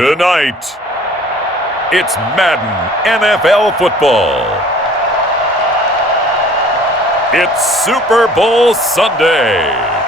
Tonight, it's Madden NFL football. It's Super Bowl Sunday.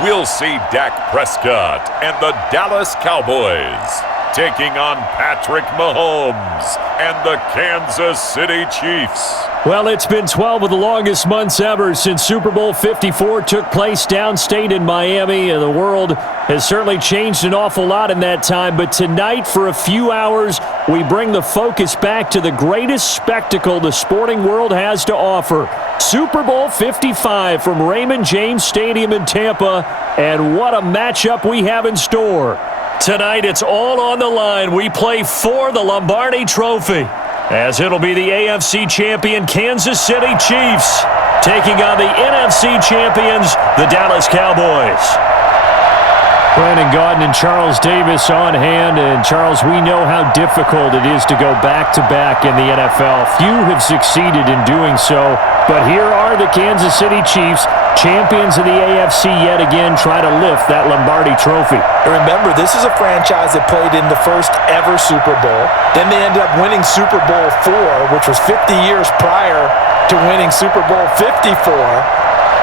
We'll see Dak Prescott and the Dallas Cowboys taking on Patrick Mahomes and the Kansas City Chiefs. Well, it's been 12 of the longest months ever since Super Bowl 54 took place downstate in Miami, and the world has certainly changed an awful lot in that time. But tonight, for a few hours, we bring the focus back to the greatest spectacle the sporting world has to offer. Super Bowl 55 from Raymond James Stadium in Tampa, and what a matchup we have in store. Tonight, it's all on the line. We play for the Lombardi Trophy, as it'll be the AFC champion Kansas City Chiefs taking on the NFC champions, the Dallas Cowboys. Brandon Gaudin and Charles Davis on hand. And Charles, we know how difficult it is to go back-to-back in the NFL. Few have succeeded in doing so, but here are the Kansas City Chiefs, champions of the AFC yet again, try to lift that Lombardi Trophy. Remember, this is a franchise that played in the first ever Super Bowl. Then they ended up winning Super Bowl IV, which was 50 years prior to winning Super Bowl 54.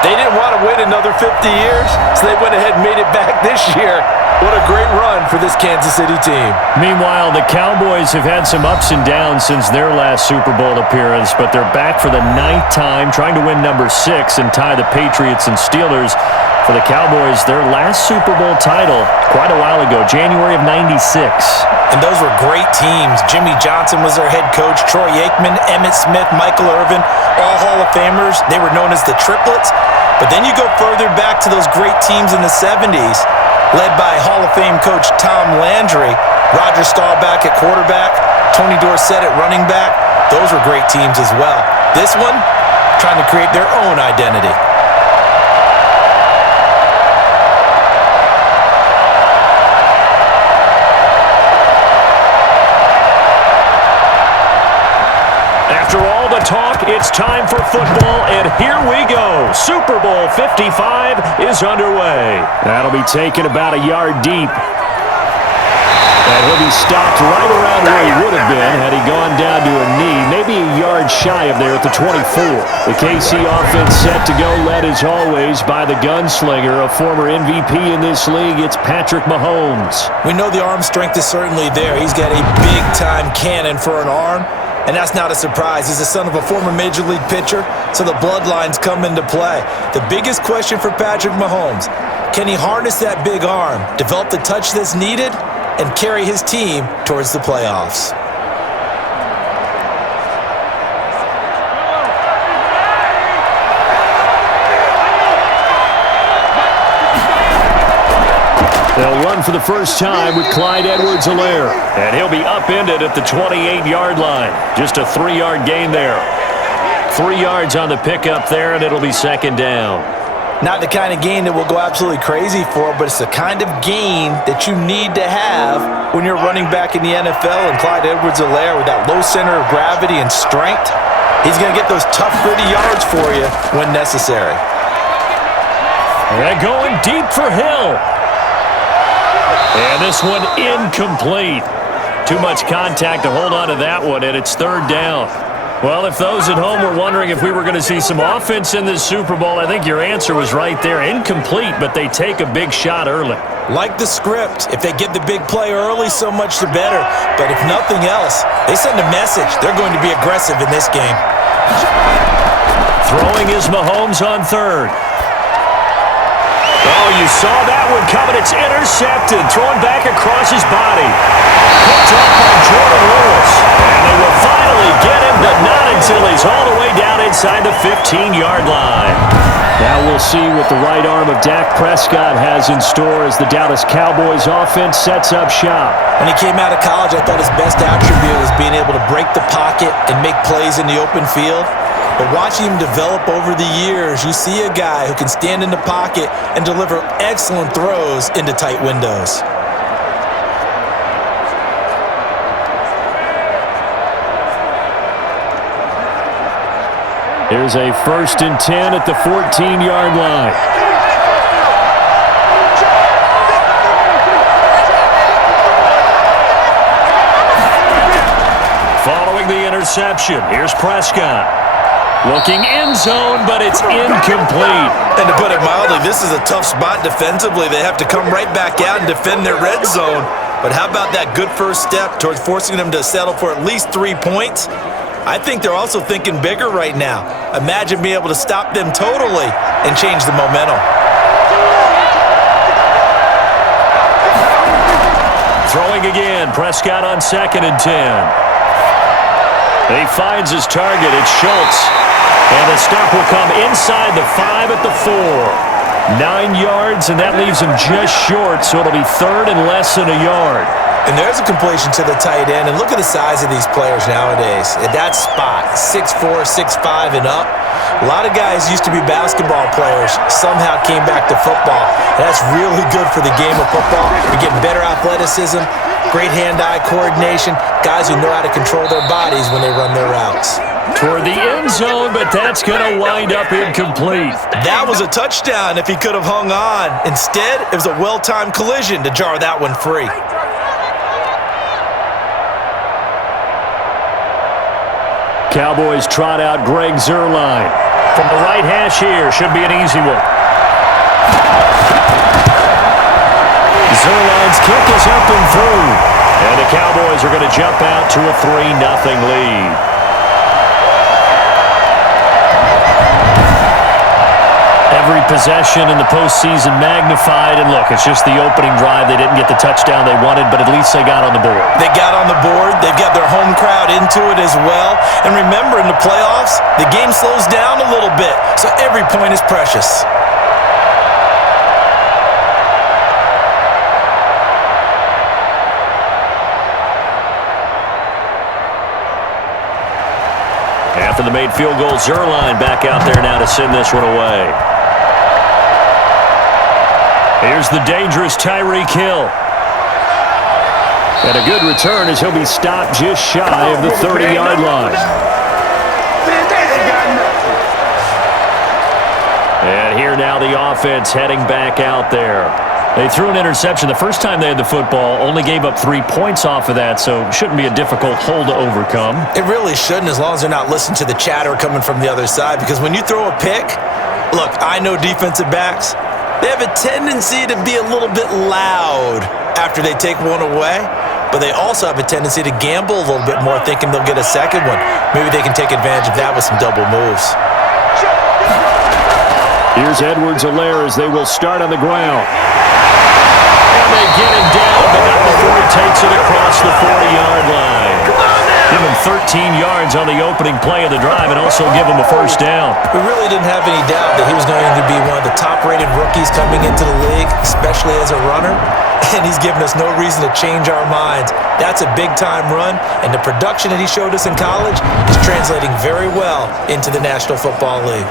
They didn't want to wait another 50 years, so they went ahead and made it back this year. What a great run for this Kansas City team. Meanwhile, the Cowboys have had some ups and downs since their last Super Bowl appearance, but they're back for the 9th time, trying to win number 6 and tie the Patriots and Steelers. For the Cowboys, their last Super Bowl title quite a while ago, January of '96. And those were great teams. Jimmy Johnson was their head coach, Troy Aikman, Emmitt Smith, Michael Irvin, all Hall of Famers. They were known as the Triplets. But then you go further back to those great teams in the 70s, led by Hall of Fame coach Tom Landry, Roger Staubach at quarterback, Tony Dorsett at running back. Those were great teams as well. This one, trying to create their own identity. After all the talk, it's time for football, and here we go. Super Bowl 55 is underway. That'll be taken about a yard deep. And he'll be stopped right around where he would have been had he gone down to a knee, maybe a yard shy of there at the 24. The KC offense set to go, led as always by the gunslinger, a former MVP in this league. It's Patrick Mahomes. We know the arm strength is certainly there. He's got a big-time cannon for an arm. And that's not a surprise. He's the son of a former Major League pitcher, so the bloodlines come into play. The biggest question for Patrick Mahomes, can he harness that big arm, develop the touch that's needed, and carry his team towards the playoffs? They'll run for the first time with Clyde Edwards-Helaire, and he'll be upended at the 28-yard line. Just a 3-yard gain there. 3 yards on the pickup there, and it'll be second down. Not the kind of gain that we'll go absolutely crazy for, but it's the kind of gain that you need to have when you're running back in the NFL. And Clyde Edwards-Helaire, with that low center of gravity and strength, he's going to get those tough, gritty yards for you when necessary. And going deep for Hill. And this one incomplete. Too much contact to hold on to that one, and it's third down. Well, if those at home were wondering if we were going to see some offense in this Super Bowl, I think your answer was right there. Incomplete, but they take a big shot early. Like the script, if they get the big play early, so much the better. But if nothing else, they send a message. They're going to be aggressive in this game. Throwing is Mahomes on third. Oh, you saw that one coming. It's intercepted. Thrown back across his body. Picked up by Jordan Lewis. And they will finally get him, but not until he's all the way down inside the 15-yard line. Now we'll see what the right arm of Dak Prescott has in store as the Dallas Cowboys offense sets up shop. When he came out of college, I thought his best attribute was being able to break the pocket and make plays in the open field. But watching him develop over the years, you see a guy who can stand in the pocket and deliver excellent throws into tight windows. Here's a 1st and 10 at the 14-yard line. Following the interception, here's Prescott. Looking end zone, but it's incomplete. And to put it mildly, this is a tough spot defensively. They have to come right back out and defend their red zone. But how about that good first step towards forcing them to settle for at least 3 points? I think they're also thinking bigger right now. Imagine being able to stop them totally and change the momentum. Throwing again, Prescott on 2nd and 10. He finds his target, it's Schultz. And the stop will come inside the 5 at the 4. 9 yards, and that leaves him just short, so it'll be 3rd and less than a yard. And there's a completion to the tight end. And look at the size of these players nowadays. At that spot, 6'4", 6'5", and up. A lot of guys used to be basketball players, somehow came back to football. And that's really good for the game of football. You're getting better athleticism, great hand-eye coordination, guys who know how to control their bodies when they run their routes. Toward the end zone, but that's going to wind up incomplete. That was a touchdown if he could have hung on. Instead, it was a well-timed collision to jar that one free. Cowboys trot out Greg Zuerlein. From the right hash here, should be an easy one. Zuerlein's kick is up and through. And the Cowboys are going to jump out to a 3-0 lead. Every possession in the postseason magnified, and look, it's just the opening drive. They didn't get the touchdown they wanted, but at least they got on the board. They got on the board. They've got their home crowd into it as well. And remember, in the playoffs, the game slows down a little bit, so every point is precious. After the made field goal, Zuerlein back out there now to send this one away. Here's the dangerous Tyreek Hill. And a good return as he'll be stopped just shy of the 30-yard line. And here now the offense heading back out there. They threw an interception the first time they had the football, only gave up 3 points off of that, so shouldn't be a difficult hole to overcome. It really shouldn't, as long as they're not listening to the chatter coming from the other side, because when you throw a pick, look, I know defensive backs, they have a tendency to be a little bit loud after they take one away, but they also have a tendency to gamble a little bit more, thinking they'll get a second one. Maybe they can take advantage of that with some double moves. Here's Edwards-Helaire as they will start on the ground. And they get him down, but not before he takes it across the 40-yard line. Give him 13 yards on the opening play of the drive and also give him a first down. We really didn't have any doubt that he was going to be one of the top-rated rookies coming into the league, especially as a runner. And he's given us no reason to change our minds. That's a big-time run, and the production that he showed us in college is translating very well into the National Football League.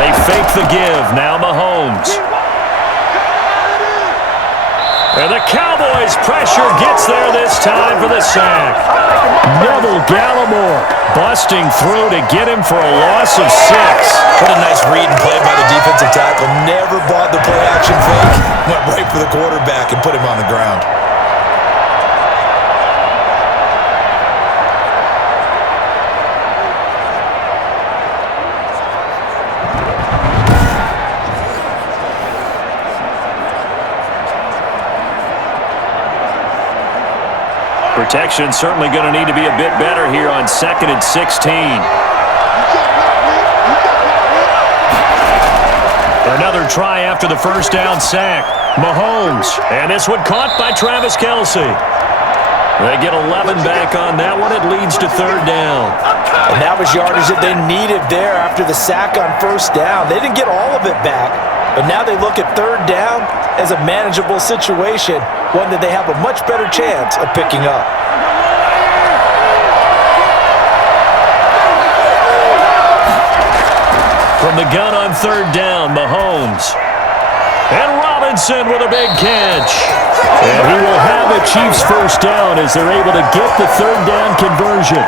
They fake the give. Now Mahomes. And the Cowboys' pressure gets there this time for the sack. Neville Gallimore busting through to get him for a loss of 6. What a nice read and play by the defensive tackle. Never bought the play-action fake. Went right for the quarterback and put him on the ground. Protection certainly going to need to be a bit better here on 2nd and 16. Another try after the first down sack. Mahomes. And this one caught by Travis Kelce. They get 11 back on that one. It leads to 3rd down. And that was yardage that they needed there after the sack on first down. They didn't get all of it back, But now they look at third down as a manageable situation, one that they have a much better chance of picking up. From the gun on third down, Mahomes. And Robinson with a big catch. And he will have a Chiefs first down as they're able to get the third down conversion.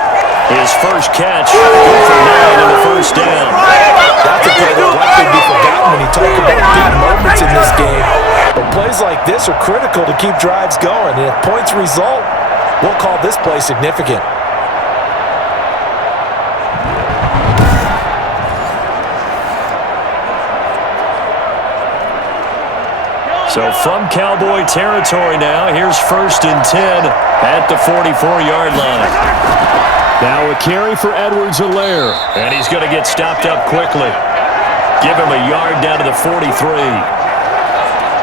His first catch, good for 9 in the first down. That's a play that will likely be forgotten when you talk about big moments in this game. But plays like this are critical to keep drives going. And if points result, we'll call this play significant. So from Cowboy territory now, here's 1st and 10 at the 44-yard line. Now a carry for Edwards-Helaire, and he's going to get stopped up quickly. Give him a yard down to the 43.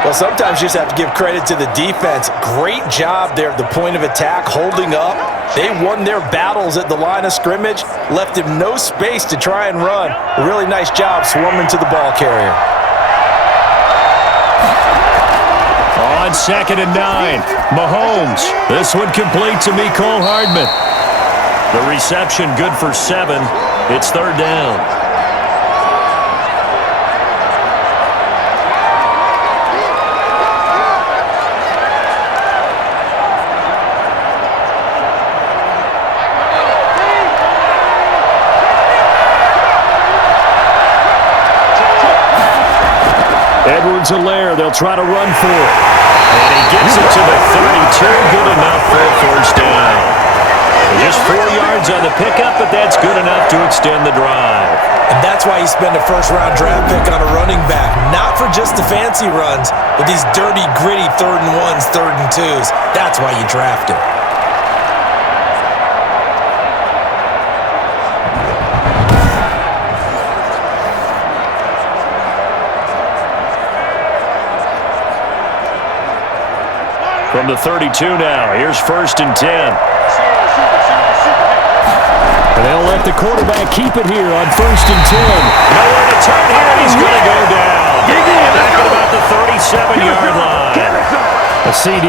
Well, sometimes you just have to give credit to the defense. Great job there at the point of attack, holding up. They won their battles at the line of scrimmage, left him no space to try and run. A really nice job swarming to the ball carrier. On 2nd and 9, Mahomes. This one complete to Mecole Hardman. The reception good for 7. It's third down. Edwards-Helaire, they'll try to run for it. And he gets it to the 32, good enough for a first down. Just 4 yards on the pickup, but that's good enough to extend the drive. And that's why you spend a first-round draft pick on a running back. Not for just the fancy runs, but these dirty, gritty 3rd and 1s, 3rd and 2s. That's why you draft him. From the 32 now, here's 1st and 10. And they'll let the quarterback keep it here on 1st and 10. Nowhere to turn here, and he's going to go down. Back at about the 37-yard line. A CD,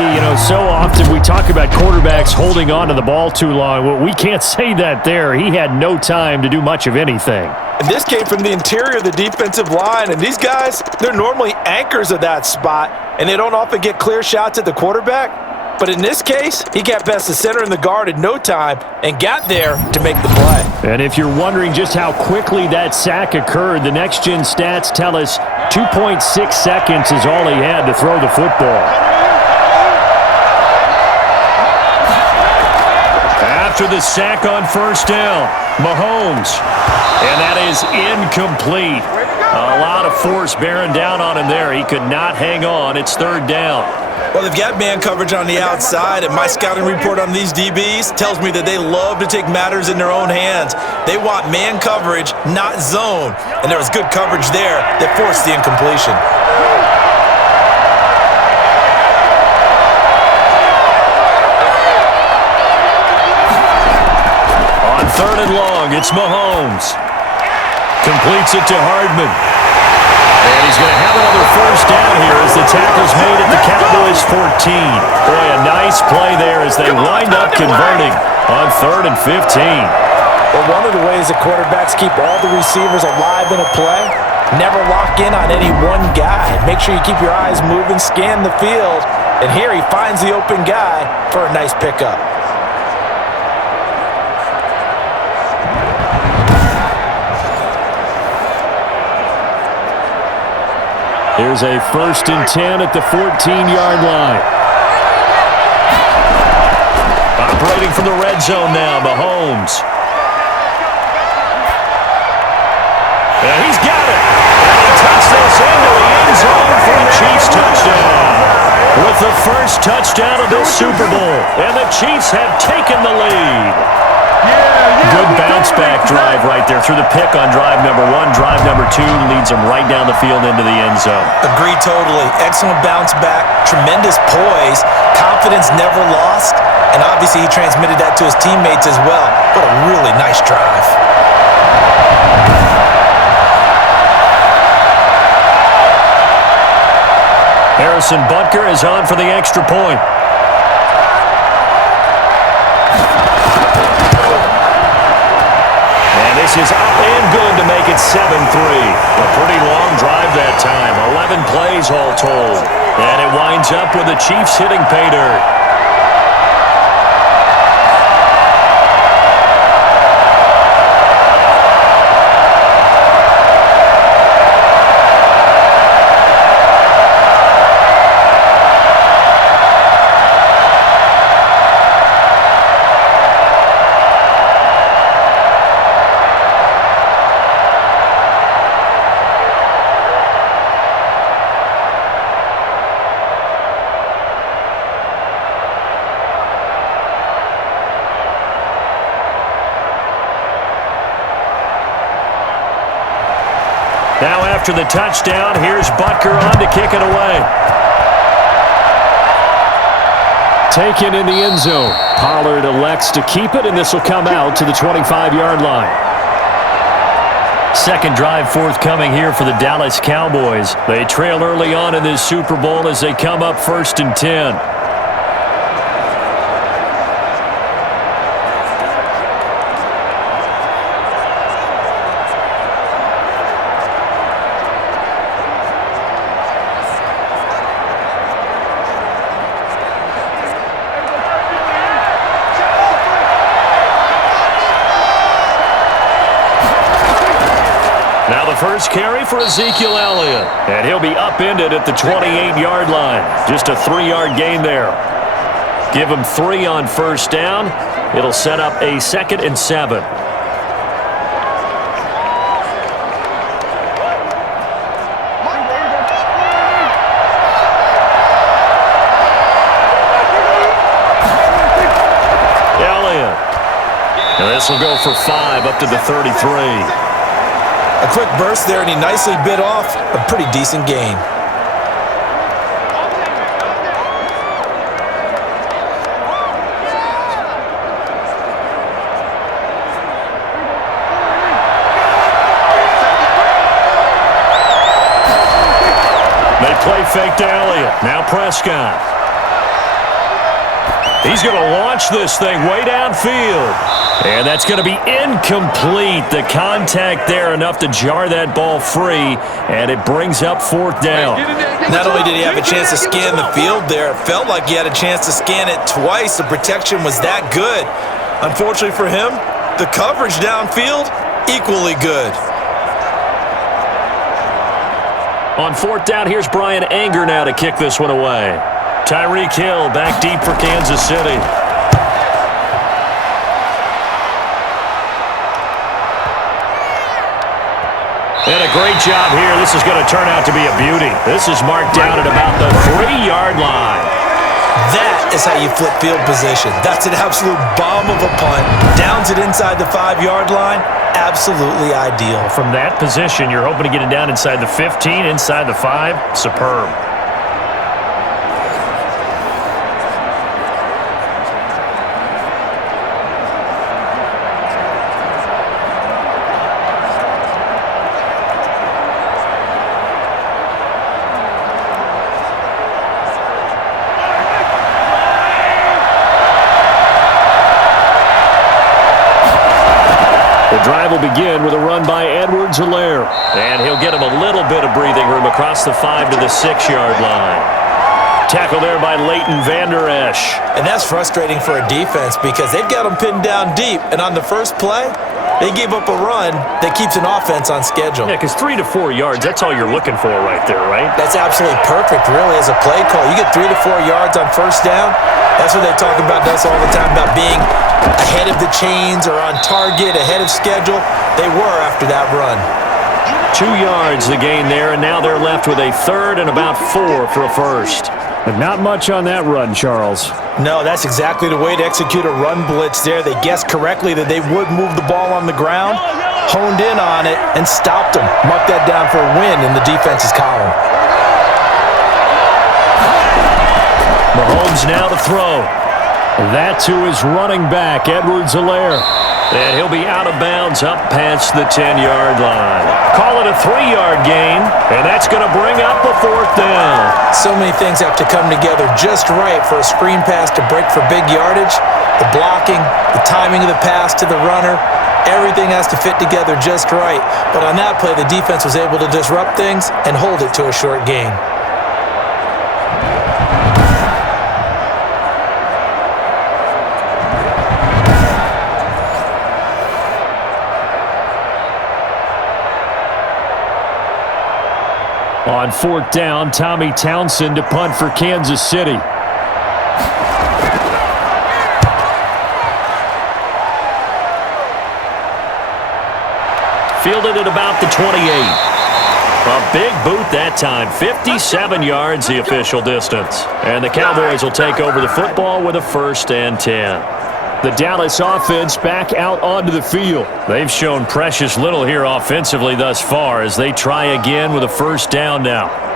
so often we talk about quarterbacks holding on to the ball too long. Well, we can't say that there. He had no time to do much of anything. And this came from the interior of the defensive line. And these guys, they're normally anchors of that spot, and they don't often get clear shots at the quarterback. But in this case, he got past the center and the guard in no time and got there to make the play. And if you're wondering just how quickly that sack occurred, the next-gen stats tell us 2.6 seconds is all he had to throw the football. After the sack on first down, Mahomes. And that is incomplete. A lot of force bearing down on him there. He could not hang on. It's third down. Well, they've got man coverage on the outside, and my scouting report on these DBs tells me that they love to take matters in their own hands. They want man coverage, not zone. And there was good coverage there that forced the incompletion. On 3rd and long, it's Mahomes. Completes it to Hardman. And he's going to have another first down here as the tackle's made at the Cowboys 14. Boy, a nice play there as they wind up converting on 3rd and 15. Well, one of the ways that quarterbacks keep all the receivers alive in a play, never lock in on any one guy. Make sure you keep your eyes moving, scan the field, and here he finds the open guy for a nice pickup. Here's a 1st and 10 at the 14-yard line. Operating from the red zone now, Mahomes. And he's got it. And he tucks this into the end zone for a Chiefs touchdown. With the first touchdown of this Super Bowl. And the Chiefs have taken the lead. Good bounce-back drive right there through the pick on drive number 1. Drive number 2 leads him right down the field into the end zone. Agree totally. Excellent bounce-back, tremendous poise, confidence never lost, and obviously he transmitted that to his teammates as well. What a really nice drive. Harrison Butker is on for the extra point. And this is up and good to make it 7-3. A pretty long drive that time. 11 plays all told. And it winds up with the Chiefs hitting pay dirt. Now after the touchdown, here's Butker on to kick it away. Taken in the end zone. Pollard elects to keep it, and this will come out to the 25-yard line. Second drive forthcoming here for the Dallas Cowboys. They trail early on in this Super Bowl as they come up 1st and 10. Now the first carry for Ezekiel Elliott, and he'll be upended at the 28-yard line. Just a 3-yard gain there. Give him 3 on first down. It'll set up a 2nd and 7. Elliott. And this will go for 5 up to the 33. A quick burst there, and he nicely bit off a pretty decent gain. They play fake to Elliott. Now Prescott. He's going to launch this thing way downfield. And that's going to be incomplete. The contact there enough to jar that ball free, and it brings up 4th down. Not only did he have a chance to scan the field there, it felt like he had a chance to scan it twice. The protection was that good. Unfortunately for him, the coverage downfield, equally good. On 4th down, here's Brian Anger now to kick this one away. Tyreek Hill back deep for Kansas City. And a great job here. This is going to turn out to be a beauty. This is marked down at about the 3-yard line. That is how you flip field position. That's an absolute bomb of a punt. Downs it inside the 5-yard line. Absolutely ideal. From that position, you're hoping to get it down inside the 15, inside the 5. Superb. Drive will begin with a run by Edwards-Helaire. And he'll get him a little bit of breathing room across the 5 to the 6-yard line. Tackle there by Leighton Vander Esch. And that's frustrating for a defense because they've got him pinned down deep. And on the first play, they gave up a run that keeps an offense on schedule. Yeah, because 3 to 4 yards, that's all you're looking for right there, right? That's absolutely perfect, really, as a play call. You get 3 to 4 yards on first down. That's what they talk about us all the time, about being ahead of the chains or on target, ahead of schedule. They were after that run. 2 yards the gain there, and now they're left with a 3rd and about 4 for a first. But not much on that run, Charles. No, that's exactly the way to execute a run blitz there. They guessed correctly that they would move the ball on the ground, honed in on it, and stopped them. Mark that down for a win in the defense's column. Mahomes now to throw. That to his running back, Edwards-Helaire. And he'll be out of bounds up past the 10-yard line. Call it a 3-yard gain, and that's going to bring up a 4th down. So many things have to come together just right for a screen pass to break for big yardage. The blocking, the timing of the pass to the runner, everything has to fit together just right. But on that play, the defense was able to disrupt things and hold it to a short gain. On 4th down, Tommy Townsend to punt for Kansas City. Fielded at about the 28. A big boot that time. 57 yards the official distance. And the Cowboys will take over the football with a 1st and 10. The Dallas offense back out onto the field. They've shown precious little here offensively thus far as they try again with a 1st down now.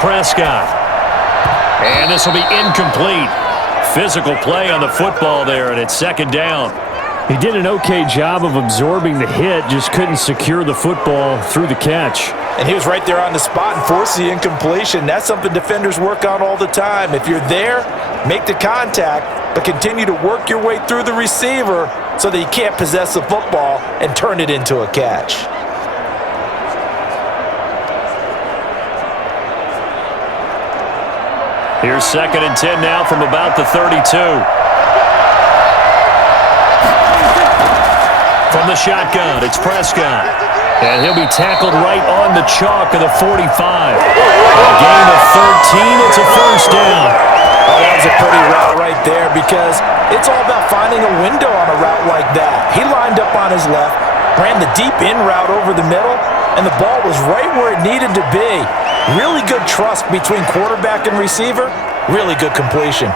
Prescott. And this will be incomplete. Physical play on the football there, and it's 2nd down. He did an okay job of absorbing the hit, just couldn't secure the football through the catch. And he was right there on the spot and forced the incompletion. That's something defenders work on all the time. If you're there, make the contact, but continue to work your way through the receiver so that you can't possess the football and turn it into a catch. Here's 2nd and 10 now from about the 32. From the shotgun, it's Prescott. And he'll be tackled right on the chalk of the 45. A gain of 13, it's a 1st down. Oh, that was a pretty route right there because it's all about finding a window on a route like that. He lined up on his left, ran the deep in route over the middle, and the ball was right where it needed to be. Really good trust between quarterback and receiver. Really good completion. A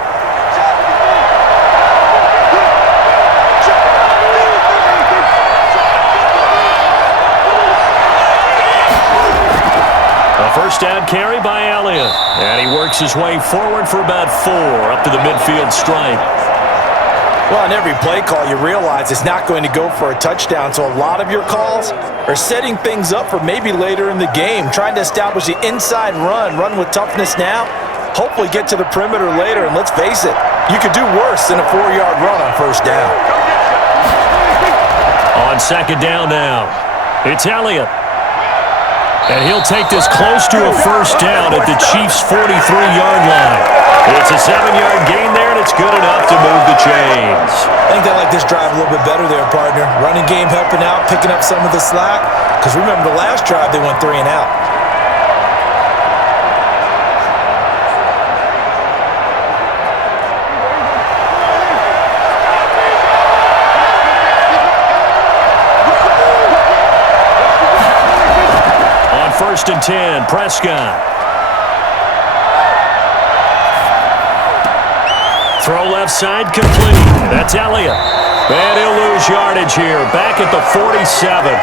1st down carry by Elliott. And he works his way forward for about 4 up to the midfield stripe. Well, in every play call, you realize it's not going to go for a touchdown, so a lot of your calls are setting things up for maybe later in the game, trying to establish the inside run with toughness now, hopefully get to the perimeter later, and let's face it, you could do worse than a 4-yard run on 1st down. On 2nd down now, it's Elliott. And he'll take this close to a 1st down at the Chiefs' 43-yard line. It's a 7-yard gain there, and it's good enough to move the chains. I think they like this drive a little bit better there, partner. Running game helping out, picking up some of the slack. Because remember the last drive, they went 3 and out. On 1st and 10, Prescott. Throw left side, complete. That's Elliott. And he'll lose yardage here. Back at the 47.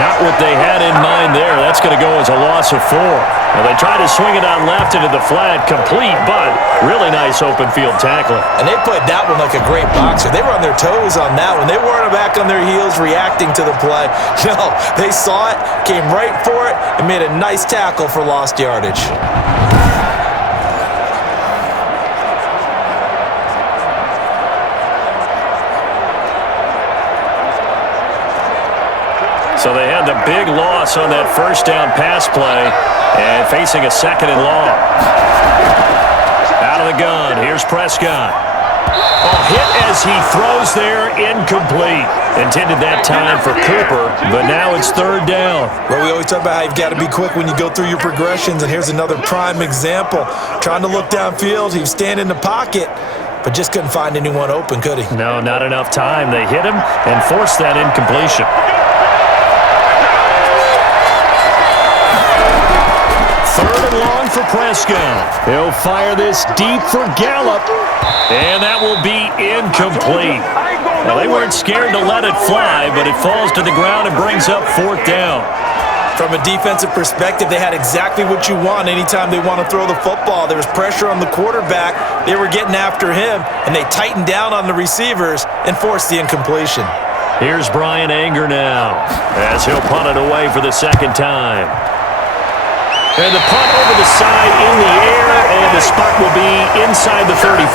Not what they had in mind there. That's going to go as a loss of 4. Well, they tried to swing it on left into the flat. Complete, but really nice open field tackling. And they played that one like a great boxer. They were on their toes on that one. They weren't back on their heels reacting to the play. No, they saw it, came right for it, and made a nice tackle for lost yardage. So they had the big loss on that 1st down pass play and facing a 2nd and long. Out of the gun, here's Prescott. Oh, hit as he throws there, incomplete. Intended that time for Cooper, but now it's 3rd down. Well, we always talk about how you've got to be quick when you go through your progressions, and here's another prime example. Trying to look downfield, he was standing in the pocket, but just couldn't find anyone open, could he? No, not enough time. They hit him and forced that incompletion. for Prescott. He'll fire this deep for Gallup. And that will be incomplete. Well, they weren't scared to let it fly, but it falls to the ground and brings up 4th down. From a defensive perspective, they had exactly what you want anytime they want to throw the football. There was pressure on the quarterback. They were getting after him, and they tightened down on the receivers and forced the incompletion. Here's Brian Anger now as he'll punt it away for the 2nd time. And the punt over the side in the air, and the spot will be inside the 35.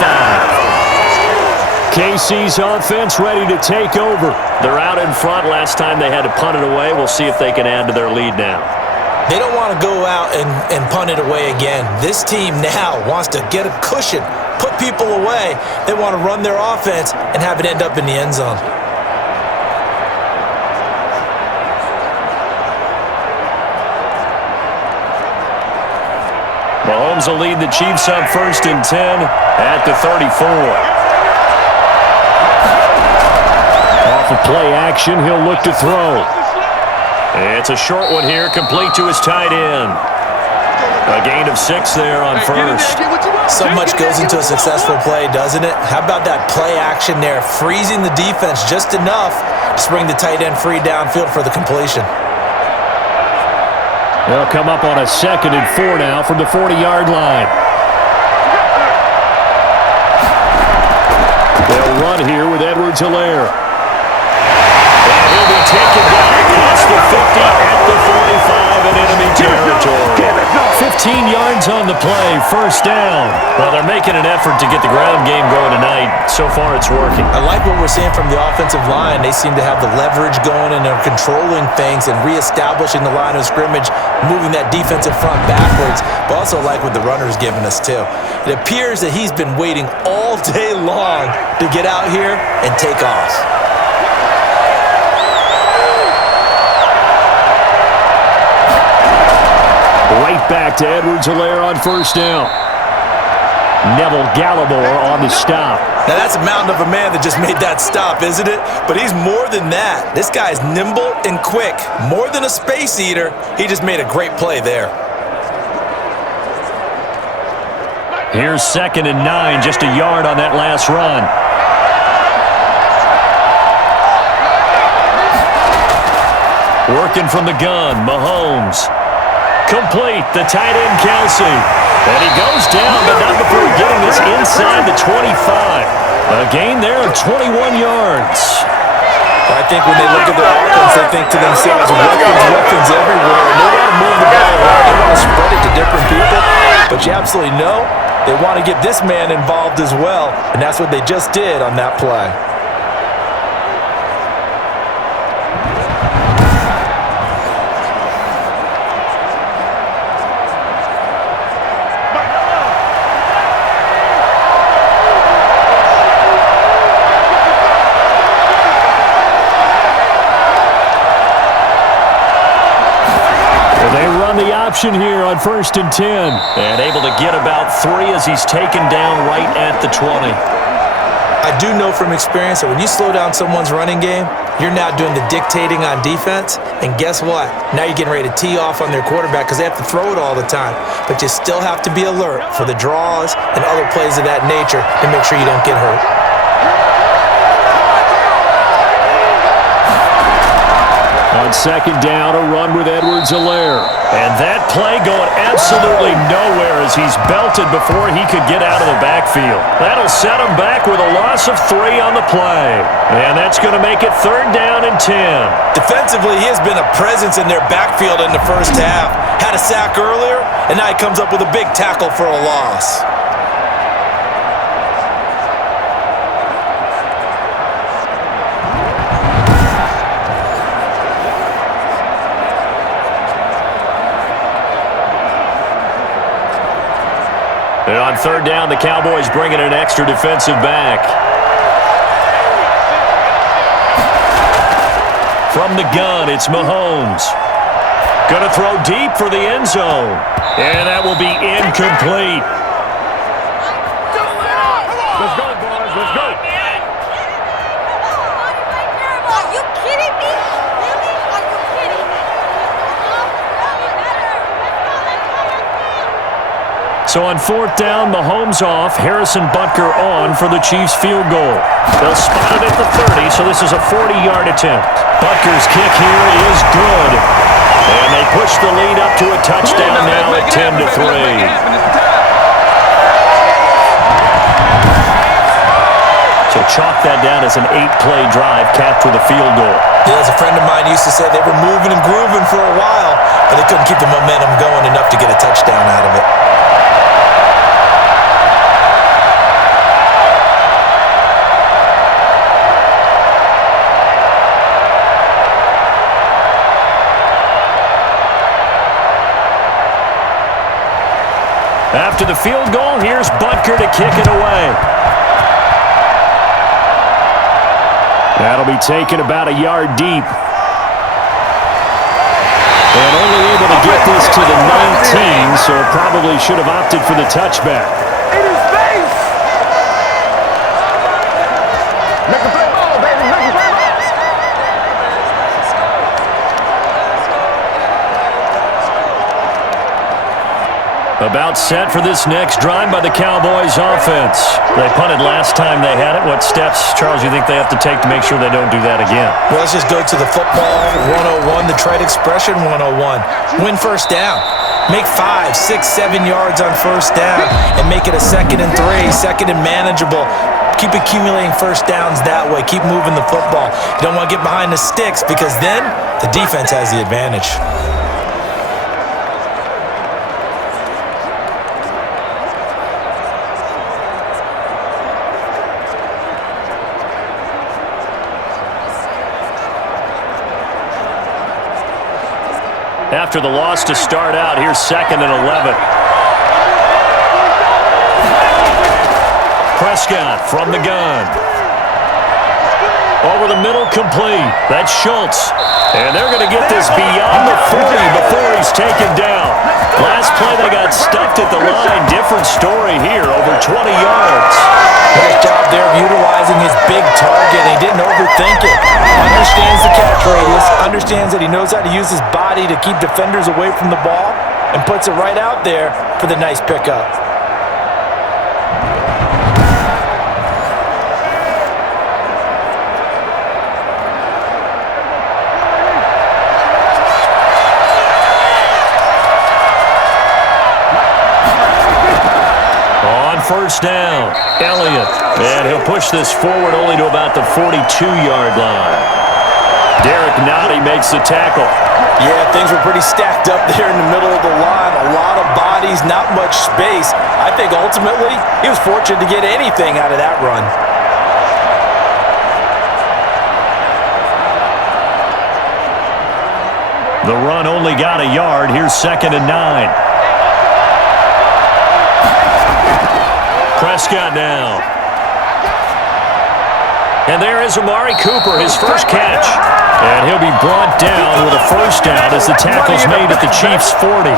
KC's offense ready to take over. They're out in front. Last time they had to punt it away. We'll see if they can add to their lead now. They don't want to go out and punt it away again. This team now wants to get a cushion, put people away. They want to run their offense and have it end up in the end zone. Mahomes will lead the Chiefs up 1st and 10 at the 34. Off of play action, he'll look to throw. It's a short one here, complete to his tight end. A gain of 6 there on 1st. So much goes into a successful play, doesn't it? How about that play action there, freezing the defense just enough to bring the tight end free downfield for the completion. They'll come up on a 2nd and 4 now from the 40-yard line. They'll run here with Edwards-Helaire. And he'll be taken down across the 50 at the 45 in enemy territory. 15 yards on the play, 1st down. Well, they're making an effort to get the ground game going tonight. So far, it's working. I like what we're seeing from the offensive line. They seem to have the leverage going, and they're controlling things and reestablishing the line of scrimmage, moving that defensive front backwards, but also like what the runner's giving us, too. It appears that he's been waiting all day long to get out here and take off. Right back to Edwards-Helaire on 1st down. Neville Gallimore on the stop. Now, that's a mountain of a man that just made that stop, isn't it? But he's more than that. This guy's nimble and quick. More than a space eater, he just made a great play there. Here's 2nd and 9, just a yard on that last run. Working from the gun, Mahomes. Complete, the tight end, Kelsey. And he goes down, but not before getting this inside the 25. A gain there of 21 yards. I think when they look at their offense, they think to themselves, weapons everywhere. And they want to move the ball around. They want to spread it to different people. But you absolutely know they want to get this man involved as well. And that's what they just did on that play. The option here on 1st and 10. And able to get about 3 as he's taken down right at the 20. I do know from experience that when you slow down someone's running game, you're now doing the dictating on defense. And guess what? Now you're getting ready to tee off on their quarterback because they have to throw it all the time. But you still have to be alert for the draws and other plays of that nature to make sure you don't get hurt. On 2nd down, a run with Edwards-Helaire. And that play going absolutely nowhere as he's belted before he could get out of the backfield. That'll set him back with a loss of 3 on the play. And that's going to make it 3rd down and 10. Defensively, he has been a presence in their backfield in the first half. Had a sack earlier, and now he comes up with a big tackle for a loss. And on 3rd down, the Cowboys bring in an extra defensive back. From the gun, it's Mahomes. Going to throw deep for the end zone. And that will be incomplete. Let's go, boys. Let's go. Are you kidding me? Really? Are you kidding me? So on 4th down, Mahomes off, Harrison Butker on for the Chiefs field goal. They'll spot it at the 30, so this is a 40-yard attempt. Butker's kick here is good. And they push the lead up to a touchdown now at 10-3. So chalk that down as an 8-play drive capped with a field goal. Yeah, as a friend of mine used to say, they were moving and grooving for a while, but they couldn't keep the momentum going enough to get a touchdown out of it. After the field goal, here's Butker to kick it away. That'll be taken about a yard deep. And only able to get this to the 19, so probably should have opted for the touchback. In his face! Make a play ball, baby. Make a play ball. About set for this next drive by the Cowboys offense. They punted last time they had it. What steps, Charles, you think they have to take to make sure they don't do that again? Well, let's just go to the football 101, the trade expression 101. Win first down. Make 5, 6, 7 yards on first down and make it a 2nd and 3, 2nd and manageable. Keep accumulating first downs that way. Keep moving the football. You don't want to get behind the sticks because then the defense has the advantage. After the loss to start out, here's 2nd and 11. Prescott from the gun. Over the middle, complete. That's Schultz. And they're going to get this beyond the 40 before he's taken down. Last play, they got stuffed at the line. Different story here, over 20 yards. Nice job there of utilizing his big target. He didn't overthink it. Understands the catch radius. Understands that he knows how to use his body to keep defenders away from the ball and puts it right out there for the nice pickup. First down, Elliott. And he'll push this forward only to about the 42-yard line. Derek Nottie makes the tackle. Yeah, things were pretty stacked up there in the middle of the line. A lot of bodies, not much space. I think ultimately he was fortunate to get anything out of that run. The run only got a yard. Here's 2nd and 9. Prescott now. And there is Amari Cooper, his first catch. And he'll be brought down with a first down as the tackle's made at the Chiefs' 40.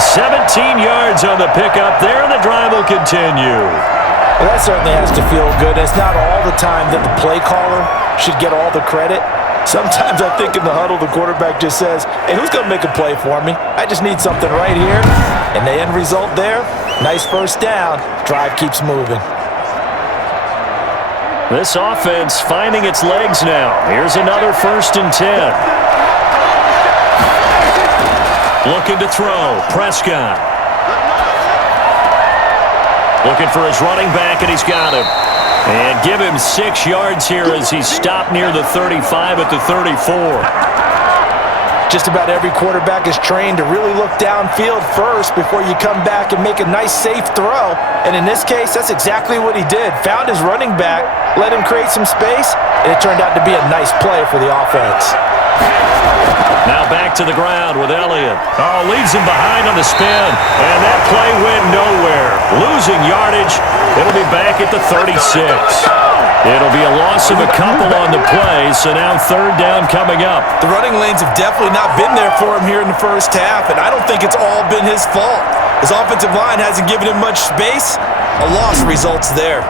17 yards on the pickup there, and the drive will continue. Well, that certainly has to feel good. It's not all the time that the play caller should get all the credit. Sometimes I think in the huddle, the quarterback just says, hey, who's going to make a play for me? I just need something right here. And the end result there, nice first down. Drive keeps moving. This offense finding its legs now. Here's another 1st and 10. Looking to throw. Prescott. Looking for his running back, and he's got him. And give him 6 yards here as he stopped near the 35 at the 34. Just about every quarterback is trained to really look downfield first before you come back and make a nice, safe throw. And in this case, that's exactly what he did. Found his running back, let him create some space, and it turned out to be a nice play for the offense. Now back to the ground with Elliott. Oh, leaves him behind on the spin. And that play went nowhere. Losing yardage. It'll be back at the 36. It'll be a loss of a couple on the play, so now 3rd down coming up. The running lanes have definitely not been there for him here in the first half, and I don't think it's all been his fault. His offensive line hasn't given him much space. A loss results there.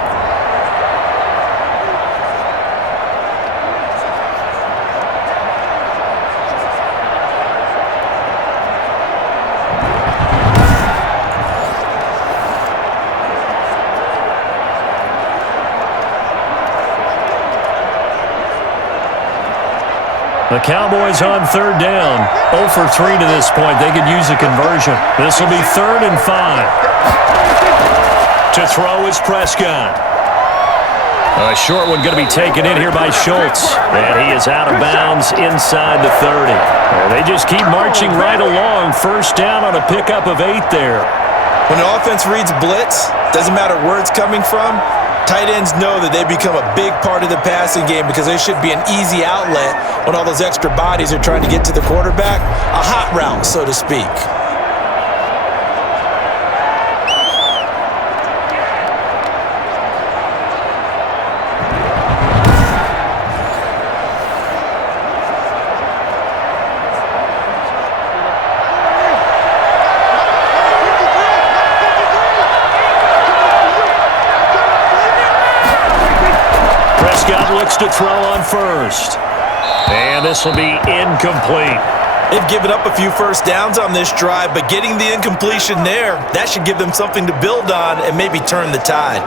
The Cowboys on third down. 0 for 3 to this point. They could use a conversion. This will be 3rd and 5. To throw is Prescott. A short one going to be taken in here by Schultz. And he is out of bounds inside the 30. And they just keep marching right along. First down on a pickup of 8 there. When an offense reads blitz, doesn't matter where it's coming from, tight ends know that they become a big part of the passing game because they should be an easy outlet when all those extra bodies are trying to get to the quarterback. A hot route, so to speak. Looks to throw on first. And this will be incomplete. They've given up a few first downs on this drive, but getting the incompletion there, that should give them something to build on and maybe turn the tide.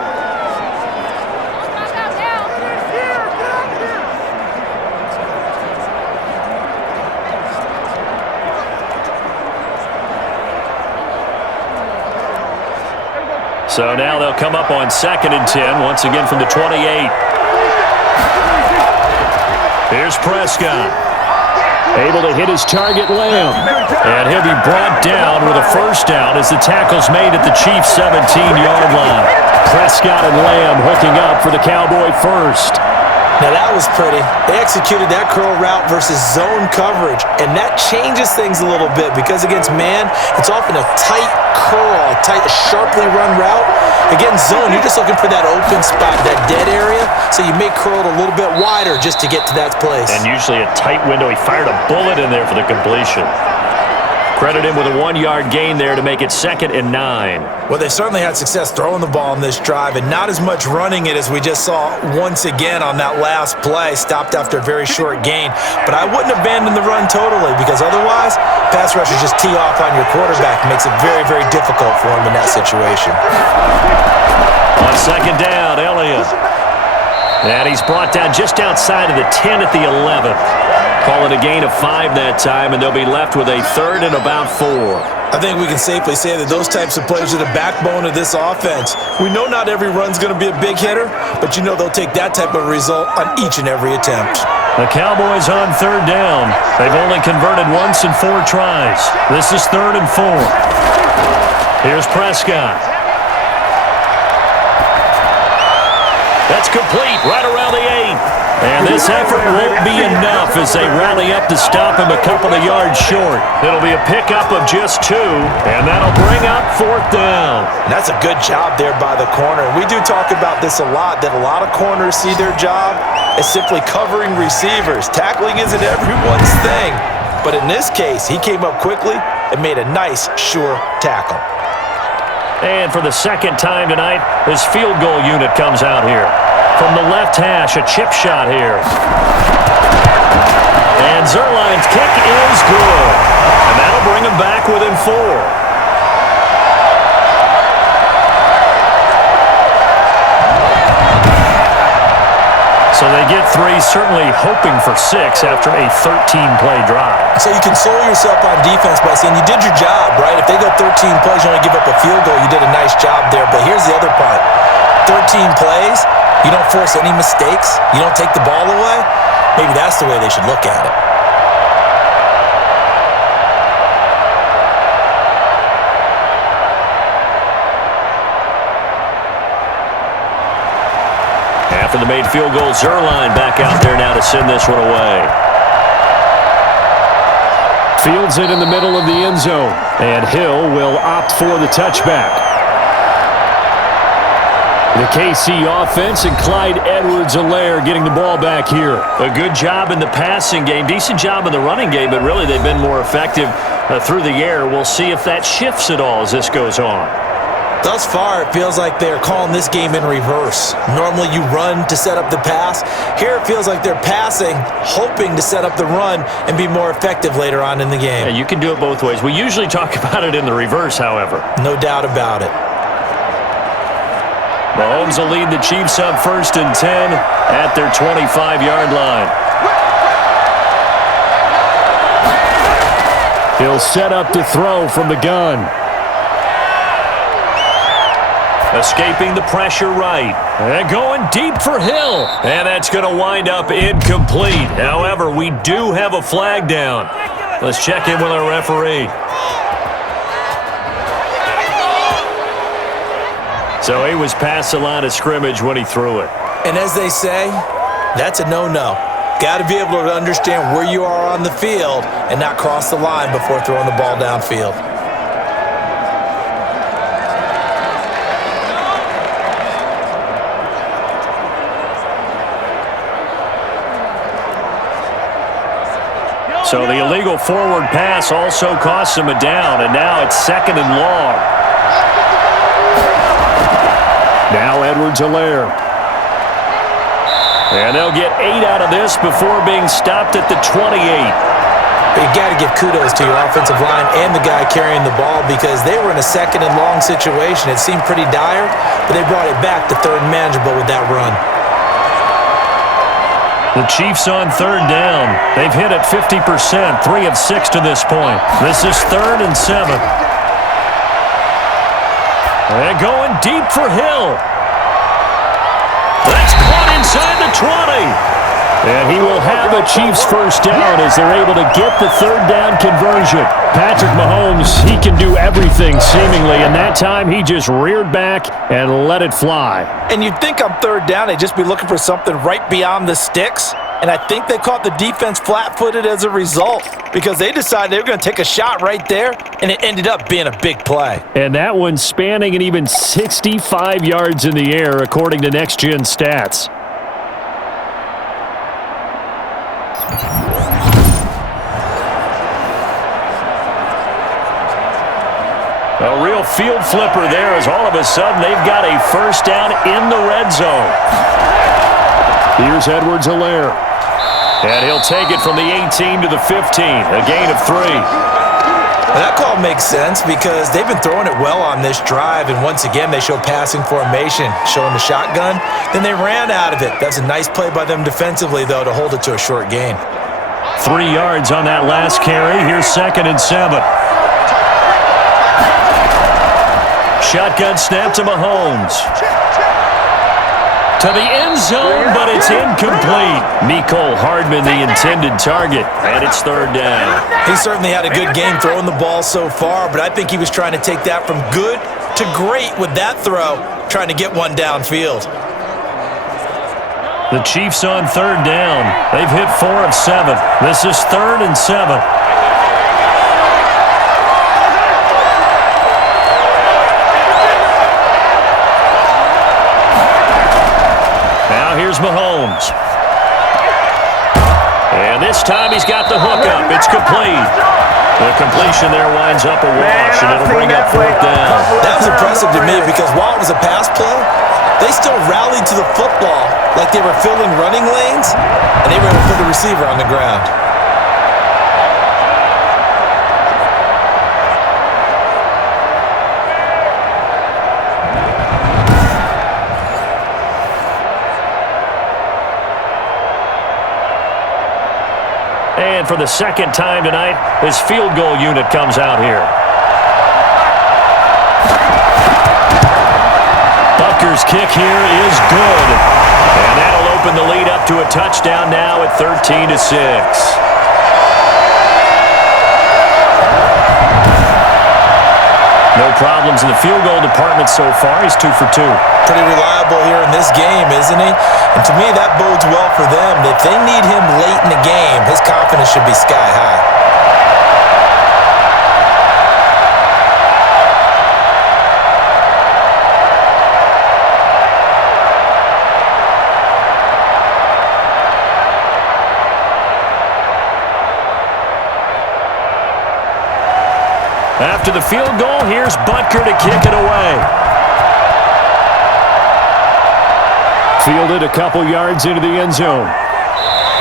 So now they'll come up on 2nd and 10, once again from the 28. Here's Prescott. Able to hit his target, Lamb. And he'll be brought down with a first down as the tackle's made at the Chiefs' 17-yard line. Prescott and Lamb hooking up for the Cowboy first. Now that was pretty. They executed that curl route versus zone coverage, and that changes things a little bit because against man, it's often a tight curl, a sharply run route. Against zone, you're just looking for that open spot, that dead area, so you may curl it a little bit wider just to get to that place. And usually a tight window. He fired a bullet in there for the completion. Credit him with a 1-yard gain there to make it 2nd and 9. Well, they certainly had success throwing the ball on this drive and not as much running it as we just saw once again on that last play, stopped after a very short gain. But I wouldn't abandon the run totally because otherwise, pass rushers just tee off on your quarterback. It makes it very, very difficult for him in that situation. On 2nd down, Elliott. And he's brought down just outside of the 10 at the 11. Call it a gain of 5 that time, and they'll be left with a 3rd and about 4. I think we can safely say that those types of plays are the backbone of this offense. We know not every run's going to be a big hitter, but you know they'll take that type of result on each and every attempt. The Cowboys on 3rd down. They've only converted once in 4 tries. This is 3rd and 4. Here's Prescott. That's complete right around the 8. And this effort won't be enough as they rally up to stop him a couple of yards short. It'll be a pickup of just 2, and that'll bring up 4th down. And that's a good job there by the corner. We do talk about this a lot, that a lot of corners see their job as simply covering receivers. Tackling isn't everyone's thing. But in this case, he came up quickly and made a nice, sure tackle. And for the 2nd time tonight, this field goal unit comes out here. From the left hash, a chip shot here. And Zerline's kick is good. And that'll bring him back within 4. So they get 3, certainly hoping for 6 after a 13-play drive. So you console yourself on defense by saying you did your job, right? If they go 13 plays, you only give up a field goal, you did a nice job there. But here's the other part. 13 plays, you don't force any mistakes, you don't take the ball away. Maybe that's the way they should look at it. After the made field goal, Zerline back out there now to send this one away. Fields it in the middle of the end zone, and Hill will opt for the touchback. The KC offense and Clyde Edwards-Helaire getting the ball back here. A good job in the passing game, decent job in the running game, but really they've been more effective through the air. We'll see if that shifts at all as this goes on. Thus far, it feels like they're calling this game in reverse. Normally you run to set up the pass. Here it feels like they're passing, hoping to set up the run and be more effective later on in the game. Yeah, you can do it both ways. We usually talk about it in the reverse, however. No doubt about it. Mahomes will lead the Chiefs up 1st and 10 at their 25-yard line. He'll set up to throw from the gun. Escaping the pressure right. And going deep for Hill. And that's going to wind up incomplete. However, we do have a flag down. Let's check in with our referee. So he was past the line of scrimmage when he threw it. And as they say, that's a no-no. Got to be able to understand where you are on the field and not cross the line before throwing the ball downfield. So the illegal forward pass also costs him a down, and now it's 2nd and long. Now Edwards-Helaire. And they'll get 8 out of this before being stopped at the 28. You got to give kudos to your offensive line and the guy carrying the ball because they were in a 2nd and long situation. It seemed pretty dire, but they brought it back to 3rd and manageable with that run. The Chiefs on 3rd down. They've hit it 50%, 3 of 6 to this point. This is 3rd and 7. And going deep for Hill. That's caught inside the 20. And he will have a Chiefs first down as they're able to get the 3rd down conversion. Patrick Mahomes, he can do everything seemingly, and that time he just reared back and let it fly. And you'd think on 3rd down they'd just be looking for something right beyond the sticks, and I think they caught the defense flat-footed as a result because they decided they were going to take a shot right there, and it ended up being a big play. And that one spanning an even 65 yards in the air according to Next Gen Stats. A real field flipper there as all of a sudden they've got a first down in the red zone. Here's Edwards-Helaire. And he'll take it from the 18 to the 15, a gain of 3. Well, that call makes sense because they've been throwing it well on this drive, and once again they show passing formation, showing the shotgun. Then they ran out of it. That's a nice play by them defensively, though, to hold it to a short gain. 3 yards on that last carry. Here's 2nd and 7. Shotgun snap to Mahomes. To the end zone, but it's incomplete. Mecole Hardman, the intended target, and it's 3rd down. He certainly had a good game throwing the ball so far, but I think he was trying to take that from good to great with that throw, trying to get one downfield. The Chiefs on 3rd down. They've hit 4 of 7. This is 3rd and 7. Here's Mahomes. And this time he's got the hook up. It's complete. The completion there winds up a wash, and it'll bring up 4th down. That was impressive to me because while it was a pass play, they still rallied to the football like they were filling running lanes, and they were able to put the receiver on the ground. And for the 2nd time tonight, his field goal unit comes out here. Butker's kick here is good. And that'll open the lead up to a touchdown now at 13-6. No problems in the field goal department so far. He's 2 for 2. Pretty reliable here in this game, isn't he? And to me, that bodes well for them. If they need him late in the game, his confidence should be sky high. After the field goal, here's Butker to kick it away. Fielded a couple yards into the end zone.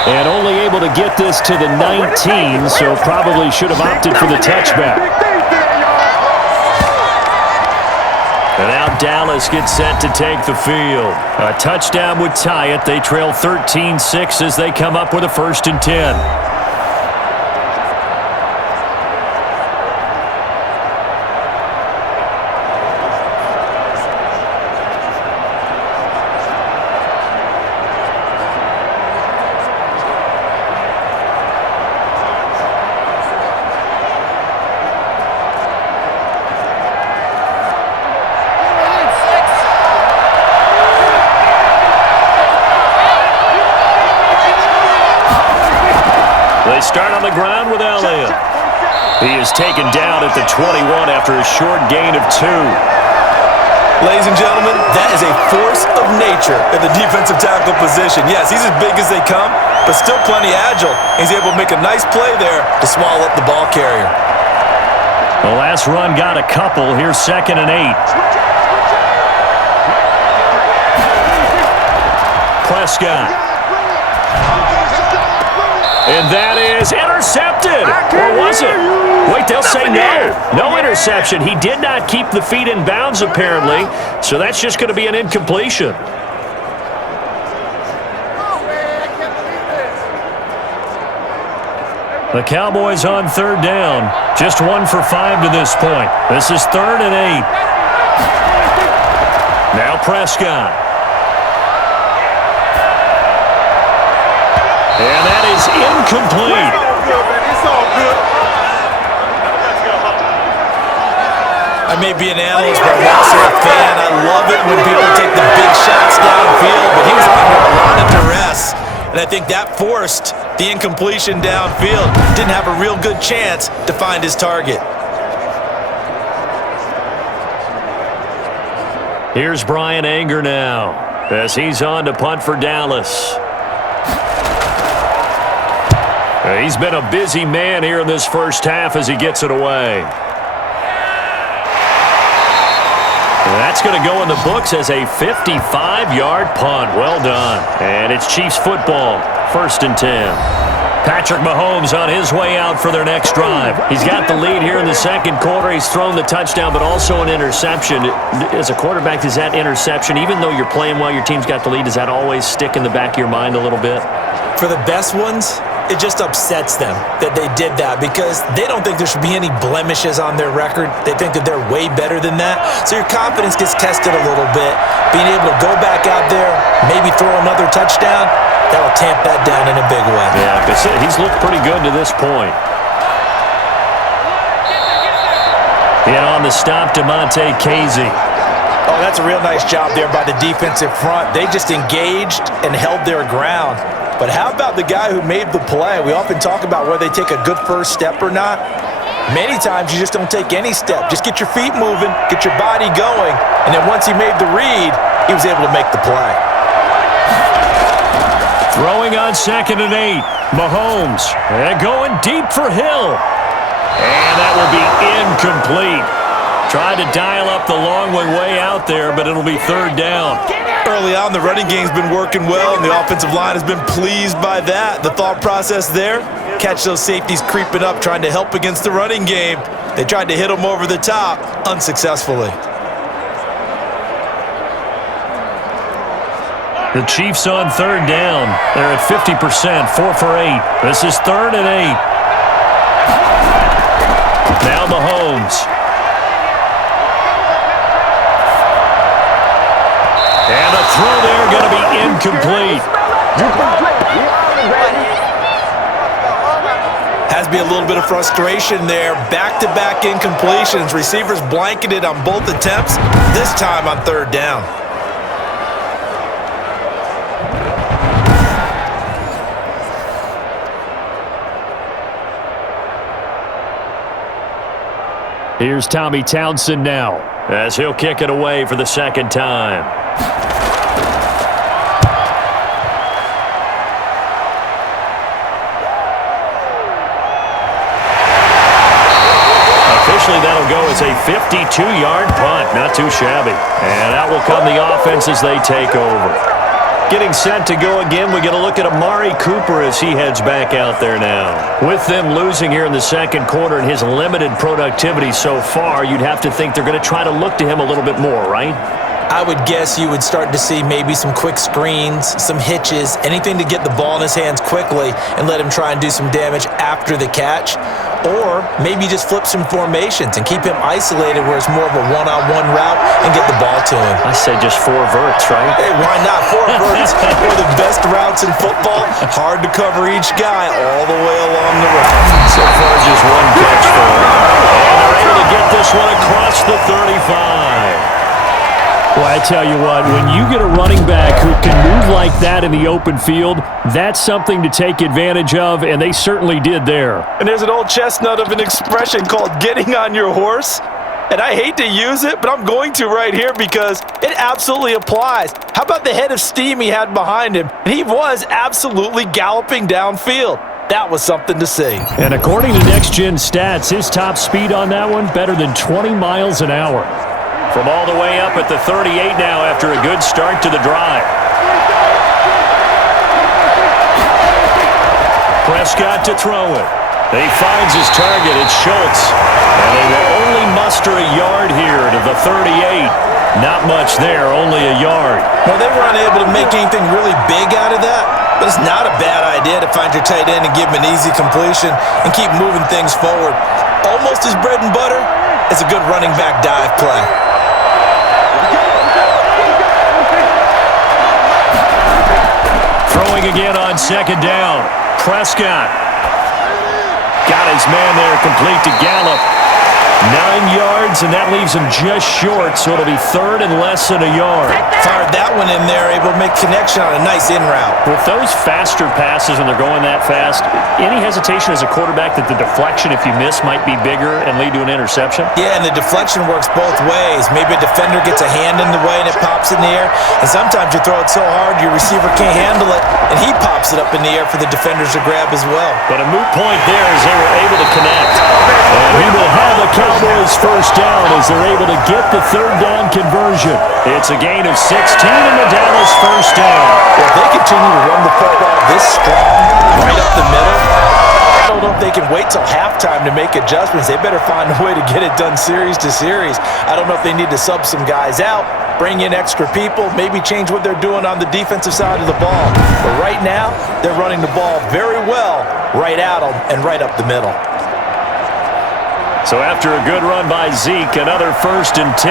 And only able to get this to the 19, so probably should have opted for the touchback. And now Dallas gets set to take the field. A touchdown would tie it. They trail 13-6 as they come up with a 1st and 10. They start on the ground with Elliott. He is taken down at the 21 after a short gain of 2. Ladies and gentlemen, that is a force of nature in the defensive tackle position. Yes, he's as big as they come, but still plenty agile. He's able to make a nice play there to swallow up the ball carrier. The last run got a couple. Here's 2nd and 8. Prescott. And that is intercepted. Or was it? Wait, they'll say no. No interception. He did not keep the feet in bounds, apparently. So that's just going to be an incompletion. The Cowboys on 3rd down. Just 1 for 5 to this point. This is 3rd and 8. Now Prescott. And that is incomplete. It's all good. I may be an analyst, but I'm also a fan. I love it when people take the big shots downfield, but he was under a lot of duress. And I think that forced the incompletion downfield. Didn't have a real good chance to find his target. Here's Brian Anger now as he's on to punt for Dallas. He's been a busy man here in this first half as he gets it away. That's going to go in the books as a 55-yard punt. Well done. And it's Chiefs football, 1st and 10. Patrick Mahomes on his way out for their next drive. He's got the lead here in the 2nd quarter. He's thrown the touchdown, but also an interception. As a quarterback, does that interception, even though you're playing while your team's got the lead, does that always stick in the back of your mind a little bit? For the best ones, it just upsets them that they did that because they don't think there should be any blemishes on their record. They think that they're way better than that. So your confidence gets tested a little bit. Being able to go back out there, maybe throw another touchdown, that'll tamp that down in a big way. Yeah, because he's looked pretty good to this point. And on the stop, DeMonte Casey. Oh, that's a real nice job there by the defensive front. They just engaged and held their ground. But how about the guy who made the play? We often talk about whether they take a good first step or not. Many times you just don't take any step. Just get your feet moving, get your body going, and then once he made the read, he was able to make the play. Throwing on 2nd and 8. Mahomes. And going deep for Hill. And that will be incomplete. Tried to dial up the long one way out there, but it'll be 3rd down. Early on, the running game's been working well, and the offensive line has been pleased by that. The thought process there, catch those safeties creeping up, trying to help against the running game. They tried to hit them over the top, unsuccessfully. The Chiefs on 3rd down. They're at 50%, 4 for 8. This is 3rd and 8. Now Mahomes. And a throw there going to be incomplete. Has to be a little bit of frustration there. Back-to-back incompletions. Receivers blanketed on both attempts, this time on 3rd down. Here's Tommy Townsend now as he'll kick it away for the 2nd time. Officially, that'll go as a 52-yard punt. Not too shabby. And out will come the offense as they take over. Getting set to go again, we get a look at Amari Cooper as he heads back out there now. With them losing here in the 2nd quarter and his limited productivity so far, you'd have to think they're going to try to look to him a little bit more, right? I would guess you would start to see maybe some quick screens, some hitches, anything to get the ball in his hands quickly and let him try and do some damage after the catch. Or maybe just flip some formations and keep him isolated where it's more of a one-on-one route and get the ball to him. I said just 4 verts, right? Hey, why not? 4 verts. One of the best routes in football. Hard to cover each guy all the way along the route. So far, just 1 catch for him. And they're able to get this one across the 35. Well, I tell you what, when you get a running back who can move like that in the open field, that's something to take advantage of, and they certainly did there. And there's an old chestnut of an expression called getting on your horse. And I hate to use it, but I'm going to right here because it absolutely applies. How about the head of steam he had behind him? He was absolutely galloping downfield. That was something to see. And according to Next Gen Stats, his top speed on that one, better than 20 miles an hour. From all the way up at the 38 now after a good start to the drive. Prescott to throw it. He finds his target. It's Schultz. And they will only muster a yard here to the 38. Not much there, only a yard. Well, they were unable to make anything really big out of that, but it's not a bad idea to find your tight end and give him an easy completion and keep moving things forward. Almost his bread and butter is a good running back dive play. Throwing again on second down. Prescott got his man there, complete to Gallup. 9 yards, and that leaves him just short, so it'll be third and less than a yard. Fired that one in there, able to make connection on a nice in route. With those faster passes, and they're going that fast, any hesitation as a quarterback that the deflection, if you miss, might be bigger and lead to an interception? Yeah, and the deflection works both ways. Maybe a defender gets a hand in the way and it pops in the air, and sometimes you throw it so hard your receiver can't handle it, and he pops it up in the air for the defenders to grab as well. But a moot point there as they were able to connect. And we will have a Cowboys first down as they're able to get the third down conversion. It's a gain of 16 and the Dallas first down. Well, if they continue to run the football this strong, right up the middle, I don't know if they can wait till halftime to make adjustments. They better find a way to get it done series to series. I don't know if they need to sub some guys out, bring in extra people, maybe change what they're doing on the defensive side of the ball. But right now, they're running the ball very well right at them and right up the middle. So after a good run by Zeke, another 1st and 10.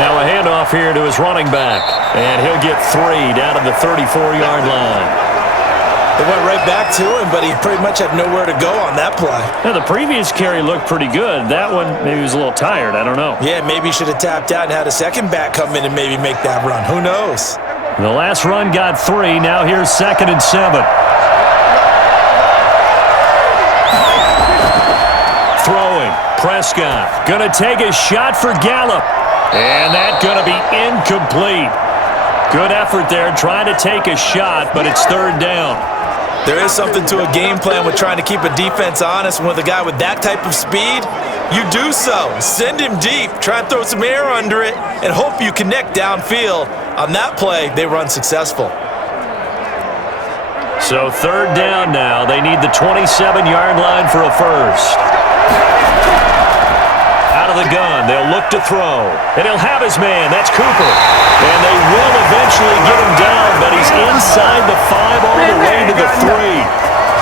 Now a handoff here to his running back, and he'll get 3 down to the 34-yard line. They went right back to him, but he pretty much had nowhere to go on that play. Now, the previous carry looked pretty good. That one, maybe he was a little tired. I don't know. Yeah, maybe he should have tapped out and had a second back come in and maybe make that run. Who knows? The last run got 3. Now here's 2nd and 7. Throwing. Prescott going to take a shot for Gallup. And that's going to be incomplete. Good effort there trying to take a shot, but it's third down. There is something to a game plan with trying to keep a defense honest. With a guy with that type of speed, you do so. Send him deep, try and throw some air under it, and hope you connect downfield. On that play, they were unsuccessful. So third down now. They need the 27-yard line for a first. Out of the gun, they'll look to throw. And he'll have his man. That's Cooper. And they will eventually get him down, but he's inside the 5 all the way to the 3.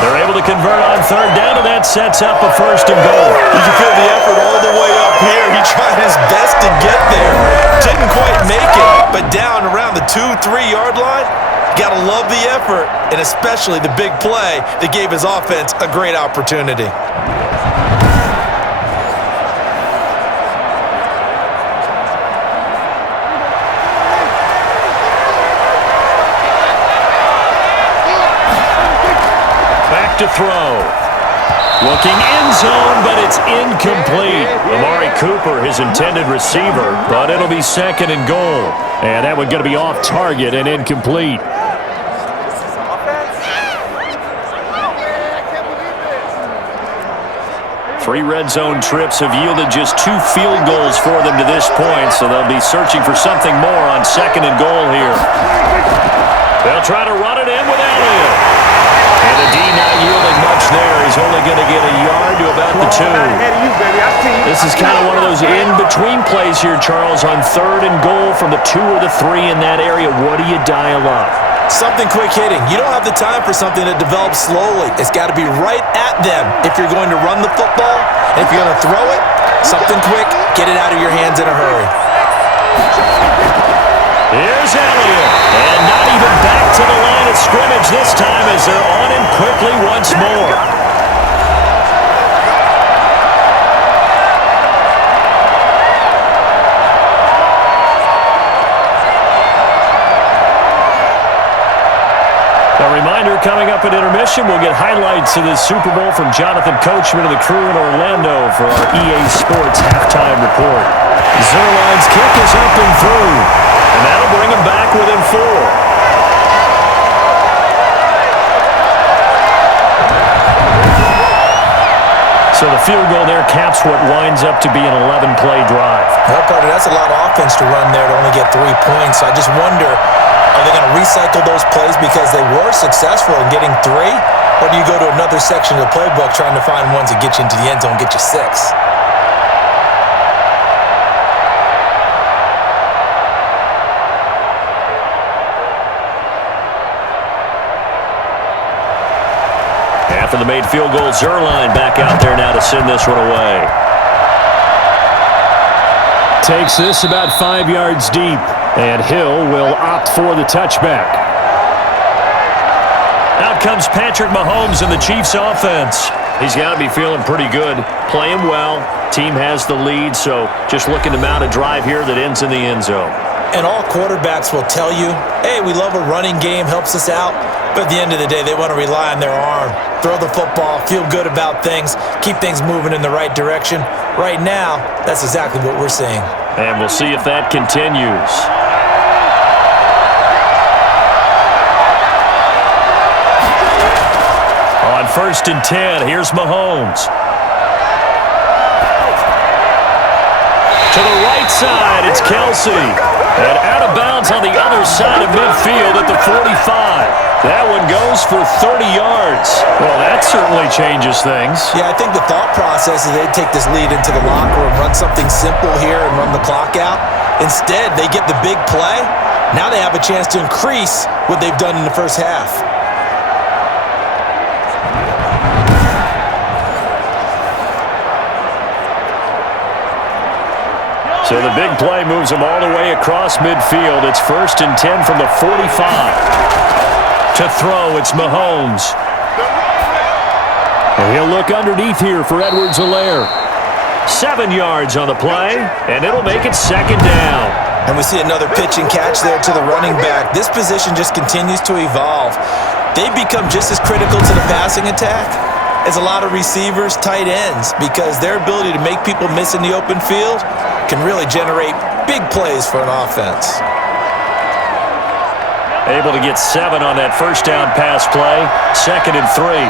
They're able to convert on third down, and that sets up a 1st and goal. You can feel the effort all the way up here. He tried his best to get there. Didn't quite make it, but down around the 2-3-yard line, gotta love the effort, and especially the big play that gave his offense a great opportunity. To throw. Looking end zone, but it's incomplete. Amari Cooper, his intended receiver, but it'll be 2nd and goal. And that one going to be off target and incomplete. 3 red zone trips have yielded just 2 field goals for them to this point, so they'll be searching for something more on 2nd and goal here. They'll try to run it in with Elliott. And the D not yielding much there. He's only going to get a yard to about the 2. This is kind of one of those in-between plays here, Charles, on 3rd and goal from the 2 or the 3 in that area. What do you dial up? Something quick hitting. You don't have the time for something that develops slowly. It's got to be right at them if you're going to run the football. And if you're going to throw it, something quick, get it out of your hands in a hurry. Here's Elliott, and not even back to the line of scrimmage this time as they're on him quickly once more. coming up at intermission, we'll get highlights of this Super Bowl from Jonathan Coachman and the crew in Orlando for our EA Sports halftime report. Zerline's kick is up and through, and that'll bring him back within 4. So the field goal there caps what winds up to be an 11-play drive. Well, Carter, that's a lot of offense to run there to only get 3 points. So I just wonder, are they going to recycle those plays because they were successful in getting 3? Or do you go to another section of the playbook trying to find ones that get you into the end zone and get you 6? After the made field goal, Zerline back out there now to send this one away. Takes this about 5 yards deep, and Hill will opt for the touchback. Out comes Patrick Mahomes in the Chiefs offense. He's got to be feeling pretty good, playing well. Team has the lead, so just looking to mount a drive here that ends in the end zone. And all quarterbacks will tell you, hey, we love a running game, helps us out. But at the end of the day, they want to rely on their arm. Throw the football, feel good about things, keep things moving in the right direction. Right now, that's exactly what we're seeing. And we'll see if that continues. On 1st and 10, here's Mahomes. To the right side, it's Kelsey. And out of bounds on the other side of midfield at the 45. That one goes for 30 yards. Well, that certainly changes things. Yeah, I think the thought process is they'd take this lead into the locker room, run something simple here and run the clock out. Instead, they get the big play. Now they have a chance to increase what they've done in the first half. So the big play moves them all the way across midfield. It's 1st and 10 from the 45. To throw, it's Mahomes. And he'll look underneath here for Edwards-Helaire. 7 yards on the play, and it'll make it 2nd down. And we see another pitch and catch there to the running back. This position just continues to evolve. They become just as critical to the passing attack as a lot of receivers, tight ends, because their ability to make people miss in the open field can really generate big plays for an offense. Able to get 7 on that first down pass play. 2nd and 3.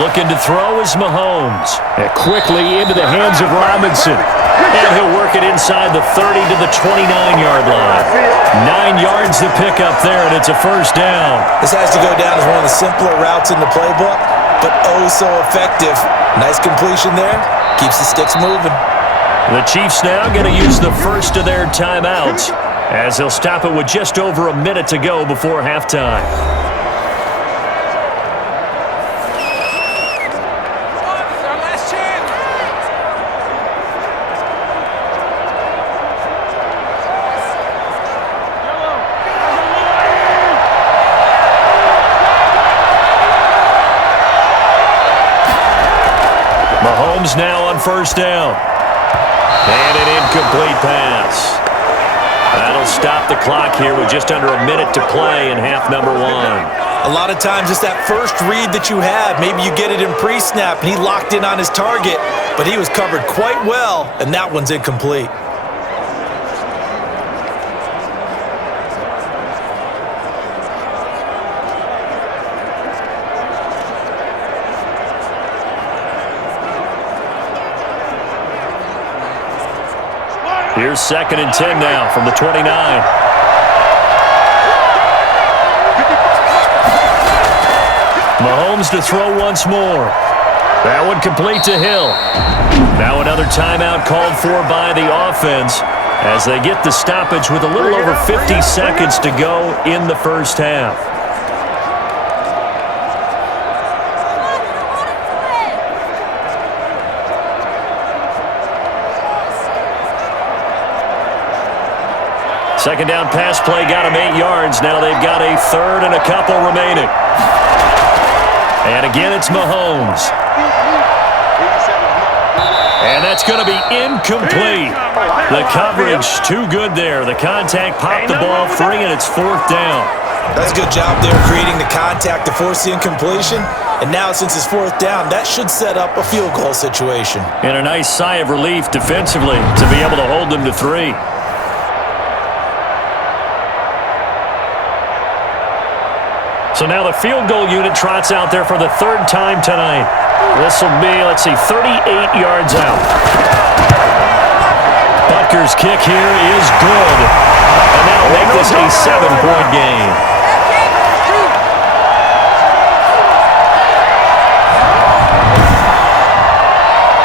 Looking to throw is Mahomes. And quickly into the hands of Robinson. And he'll work it inside the 30 to the 29-yard line. 9 yards to pick up there, and it's a 1st down. This has to go down as one of the simpler routes in the playbook, but oh so effective. Nice completion there. Keeps the sticks moving. The Chiefs now going to use the first of their timeouts, as they'll stop it with just over a minute to go before halftime. Mahomes now on 1st down. And an incomplete pass. That'll stop the clock here with just under a minute to play in half number 1. A lot of times it's that first read that you have. Maybe you get it in pre-snap and he locked in on his target, but he was covered quite well, and that one's incomplete. Here's 2nd and 10 now from the 29. Mahomes to throw once more. That one complete to Hill. Now another timeout called for by the offense as they get the stoppage with a little over 50 seconds to go in the first half. Second down pass play got him 8 yards. Now they've got a 3rd and a couple remaining. And again, it's Mahomes. And that's going to be incomplete. The coverage too good there. The contact popped the ball free, and it's 4th down. That's a good job there creating the contact to force the incompletion. And now since it's fourth down, that should set up a field goal situation. And a nice sigh of relief defensively to be able to hold them to 3. So now the field goal unit trots out there for the 3rd time tonight. This will be, 38 yards out. Butker's kick here is good. And that'll make this a 7-point game.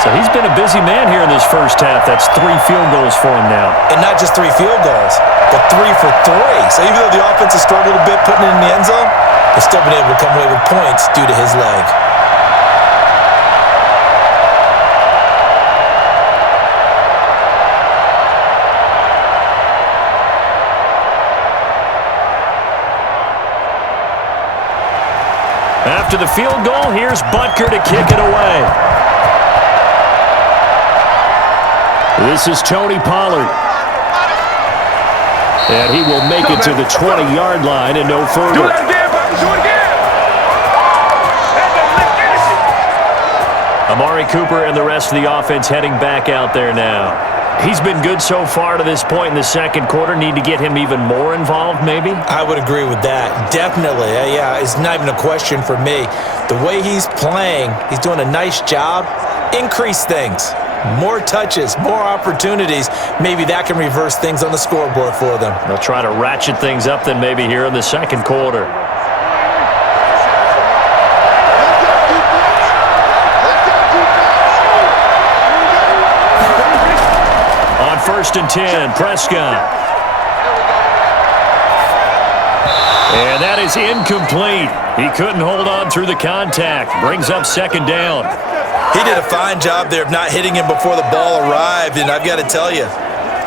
So he's been a busy man here in this first half. That's 3 field goals for him now. And not just 3 field goals, but 3 for 3. So even though the offense has struggled a bit putting it in the end zone, they've still been able to come away with points due to his leg. After the field goal, here's Butker to kick it away. This is Tony Pollard. And he will make it to the 20-yard line and no further. Do it again, buddy. Do it again. Amari Cooper and the rest of the offense heading back out there now. He's been good so far to this point in the second quarter. Need to get him even more involved, maybe? I would agree with that. Definitely. Yeah, it's not even a question for me. The way he's playing, he's doing a nice job. Increase things. More touches, more opportunities. Maybe that can reverse things on the scoreboard for them. They'll try to ratchet things up then maybe here in the second quarter. On 1st and 10, Prescott. And that is incomplete. He couldn't hold on through the contact. Brings up 2nd down. He did a fine job there of not hitting him before the ball arrived, and I've got to tell you,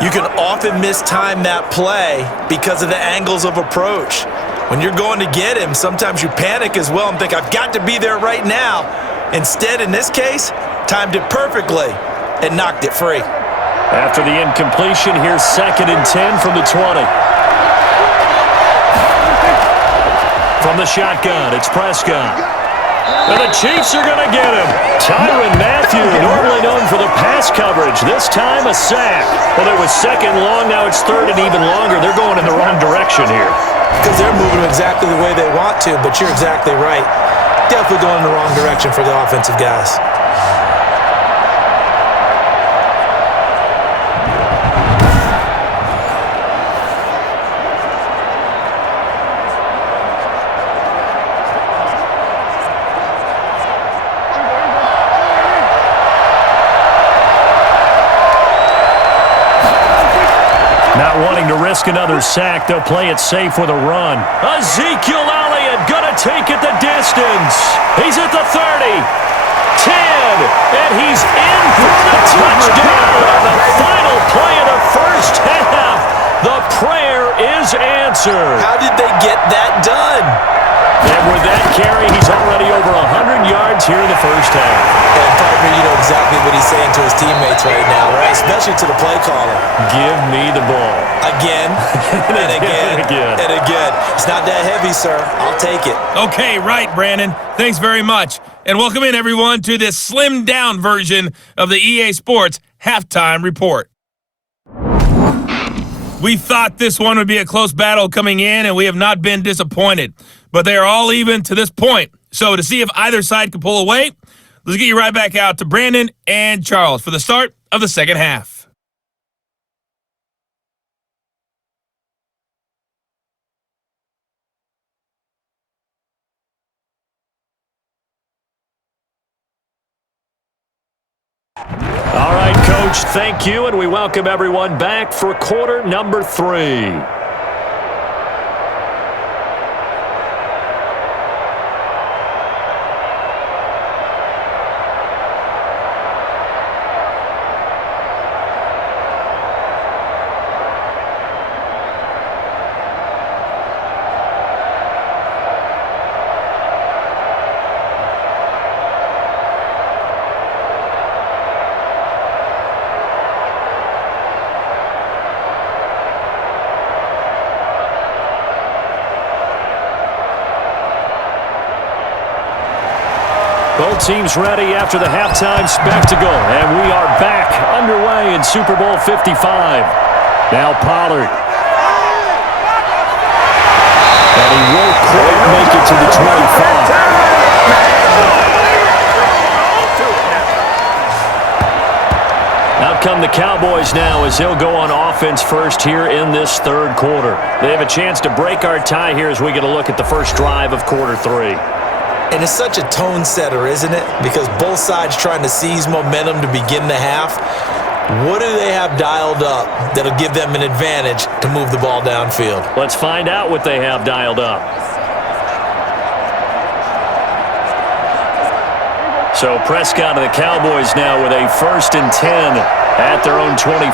you can often mistime that play because of the angles of approach. When you're going to get him, sometimes you panic as well and think, I've got to be there right now. Instead, in this case, timed it perfectly and knocked it free. After the incompletion, here's 2nd and 10 from the 20. From the shotgun, it's Prescott. And the Chiefs are going to get him. Tyrann Mathieu, normally known for the pass coverage. This time a sack. Well, it was 2nd long. Now it's 3rd and even longer. They're going in the wrong direction here. Because they're moving exactly the way they want to, but you're exactly right. Definitely going in the wrong direction for the offensive guys. Wanting to risk another sack, they'll play it safe with a run. Ezekiel Elliott gonna take it the distance. He's at the 30, 10, and he's in for the touchdown on the final play of the first half. The prayer is answered. How did they get that done? And with that carry, he's already over 100 yards here in the first half. And partner, you know exactly what he's saying to his teammates right now, right? Especially to the play caller. Give me the ball. Again, and again, and again. It's not that heavy, sir. I'll take it. Okay, right, Brandon. Thanks very much. And welcome in, everyone, to this slimmed-down version of the EA Sports Halftime Report. We thought this one would be a close battle coming in, and we have not been disappointed. But they are all even to this point. So to see if either side can pull away, let's get you right back out to Brandon and Charles for the start of the second half. All right, Coach, thank you, and we welcome everyone back for quarter number 3. Both teams ready after the halftime spectacle, and we are back underway in Super Bowl 55. Now Pollard. And he won't quite make it to the 25. Out come the Cowboys now as they'll go on offense first here in this third quarter. They have a chance to break our tie here as we get a look at the first drive of quarter 3. And it's such a tone setter, isn't it? Because both sides trying to seize momentum to begin the half. What do they have dialed up that'll give them an advantage to move the ball downfield? Let's find out what they have dialed up. So Prescott of the Cowboys now with a 1st and 10 at their own 24.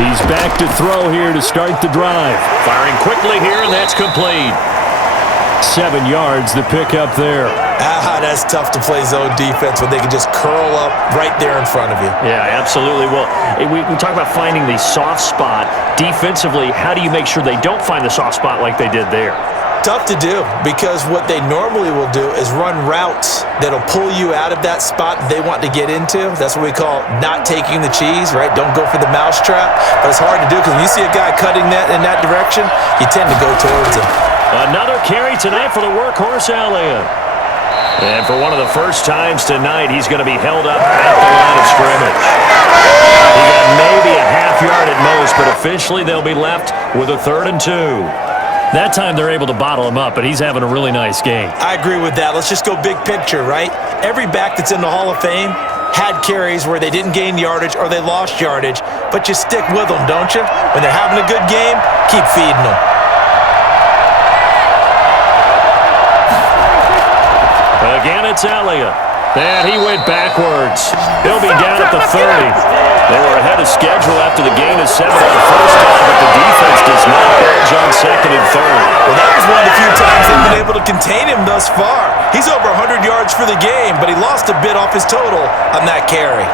He's back to throw here to start the drive. Firing quickly here, and that's complete. 7 yards, the pickup there. That's tough to play zone defense when they can just curl up right there in front of you. Yeah, absolutely. Well, we talk about finding the soft spot. Defensively, how do you make sure they don't find the soft spot like they did there? Tough to do, because what they normally will do is run routes that'll pull you out of that spot that they want to get into. That's what we call not taking the cheese, right? Don't go for the mousetrap. But it's hard to do because when you see a guy cutting that in that direction, you tend to go towards him. Another carry tonight for the workhorse Elliott. And for one of the first times tonight, he's going to be held up at the line of scrimmage. He got maybe a half yard at most, but officially they'll be left with a 3rd and 2. That time they're able to bottle him up, but he's having a really nice game. I agree with that. Let's just go big picture, right? Every back that's in the Hall of Fame had carries where they didn't gain yardage or they lost yardage, but you stick with them, don't you? When they're having a good game, keep feeding them. Again, it's Elliott. And he went backwards. He'll be down at the 30. They were ahead of schedule after the gain of 7 on the first down, but the defense does not budge on 2nd and 3rd. Well, that was one of the few times they've been able to contain him thus far. He's over 100 yards for the game, but he lost a bit off his total on that carry.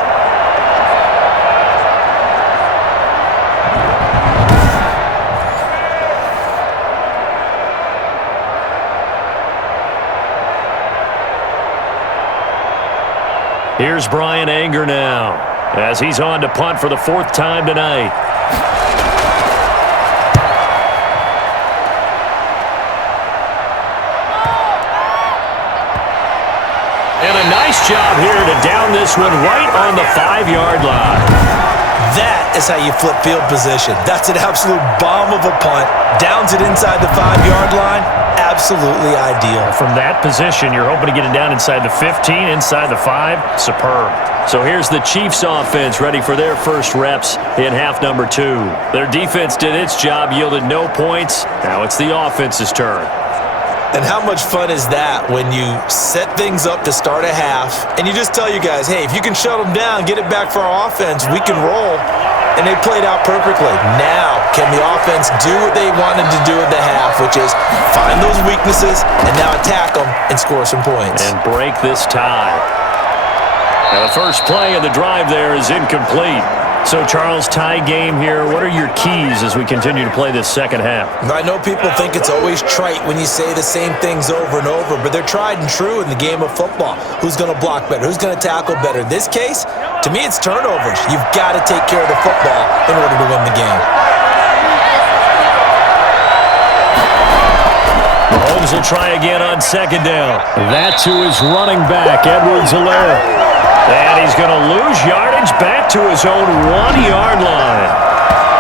Here's Brian Anger now as he's on to punt for the 4th time tonight. And a nice job here to down this one right on the 5-yard line. That is how you flip field position. That's an absolute bomb of a punt. Downs it inside the 5-yard line. Absolutely ideal. From that position, you're hoping to get it down inside the 15, inside the 5. Superb. So here's the Chiefs offense ready for their first reps in half number 2. Their defense did its job, yielded no points. Now it's the offense's turn. And how much fun is that when you set things up to start a half and you just tell you guys, hey, if you can shut them down, get it back for our offense, we can roll. And they played out perfectly. Now, can the offense do what they wanted to do at the half, which is find those weaknesses and now attack them and score some points. And break this tie. Now, the first play of the drive there is incomplete. So, Charles, tie game here. What are your keys as we continue to play this second half? I know people think it's always trite when you say the same things over and over, but they're tried and true in the game of football. Who's going to block better? Who's going to tackle better? In this case, to me, it's turnovers. You've got to take care of the football in order to win the game. Mahomes will try again on 2nd down. That to his running back, Edwards-Helaire. And he's going to lose yardage back to his own 1-yard line.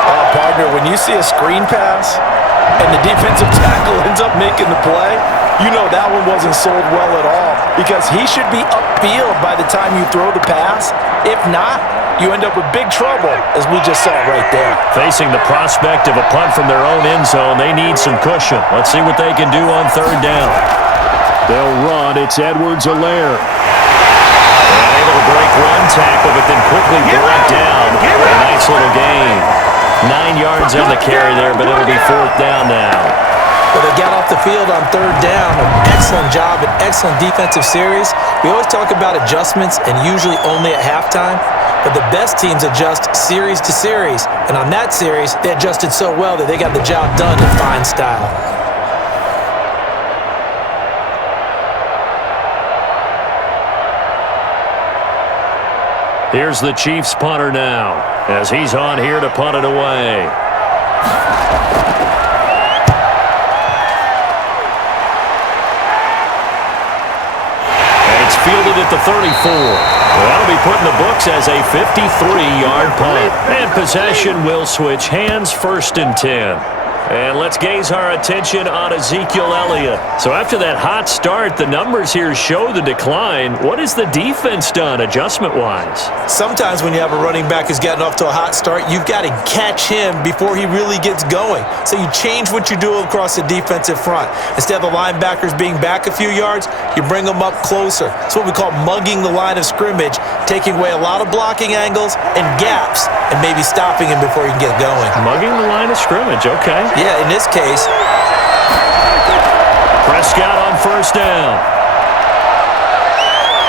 Oh, partner, when you see a screen pass and the defensive tackle ends up making the play, you know that one wasn't sold well at all because he should be upfield by the time you throw the pass. If not, you end up with big trouble, as we just saw right there. Facing the prospect of a punt from their own end zone, they need some cushion. Let's see what they can do on 3rd down. They'll run. It's Edwards-Helaire. Able to break one tackle, but then quickly brought down. A nice little gain. 9 yards on the carry there, but it'll be 4th down now. Well, they got off the field on 3rd down. An excellent job, an excellent defensive series. We always talk about adjustments, and usually only at halftime. But the best teams adjust series to series. And on that series, they adjusted so well that they got the job done in fine style. Here's the Chiefs punter now, as he's on here to punt it away. It's fielded at the 34. That'll be put in the books as a 53-yard punt. And possession will switch hands, 1st and 10. And let's gaze our attention on Ezekiel Elliott. So after that hot start, the numbers here show the decline. What has the defense done adjustment-wise? Sometimes when you have a running back who's gotten off to a hot start, you've got to catch him before he really gets going. So you change what you do across the defensive front. Instead of the linebackers being back a few yards, you bring them up closer. It's what we call mugging the line of scrimmage, taking away a lot of blocking angles and gaps, and maybe stopping him before he can get going. Mugging the line of scrimmage, okay. Yeah, in this case. Prescott on 1st down.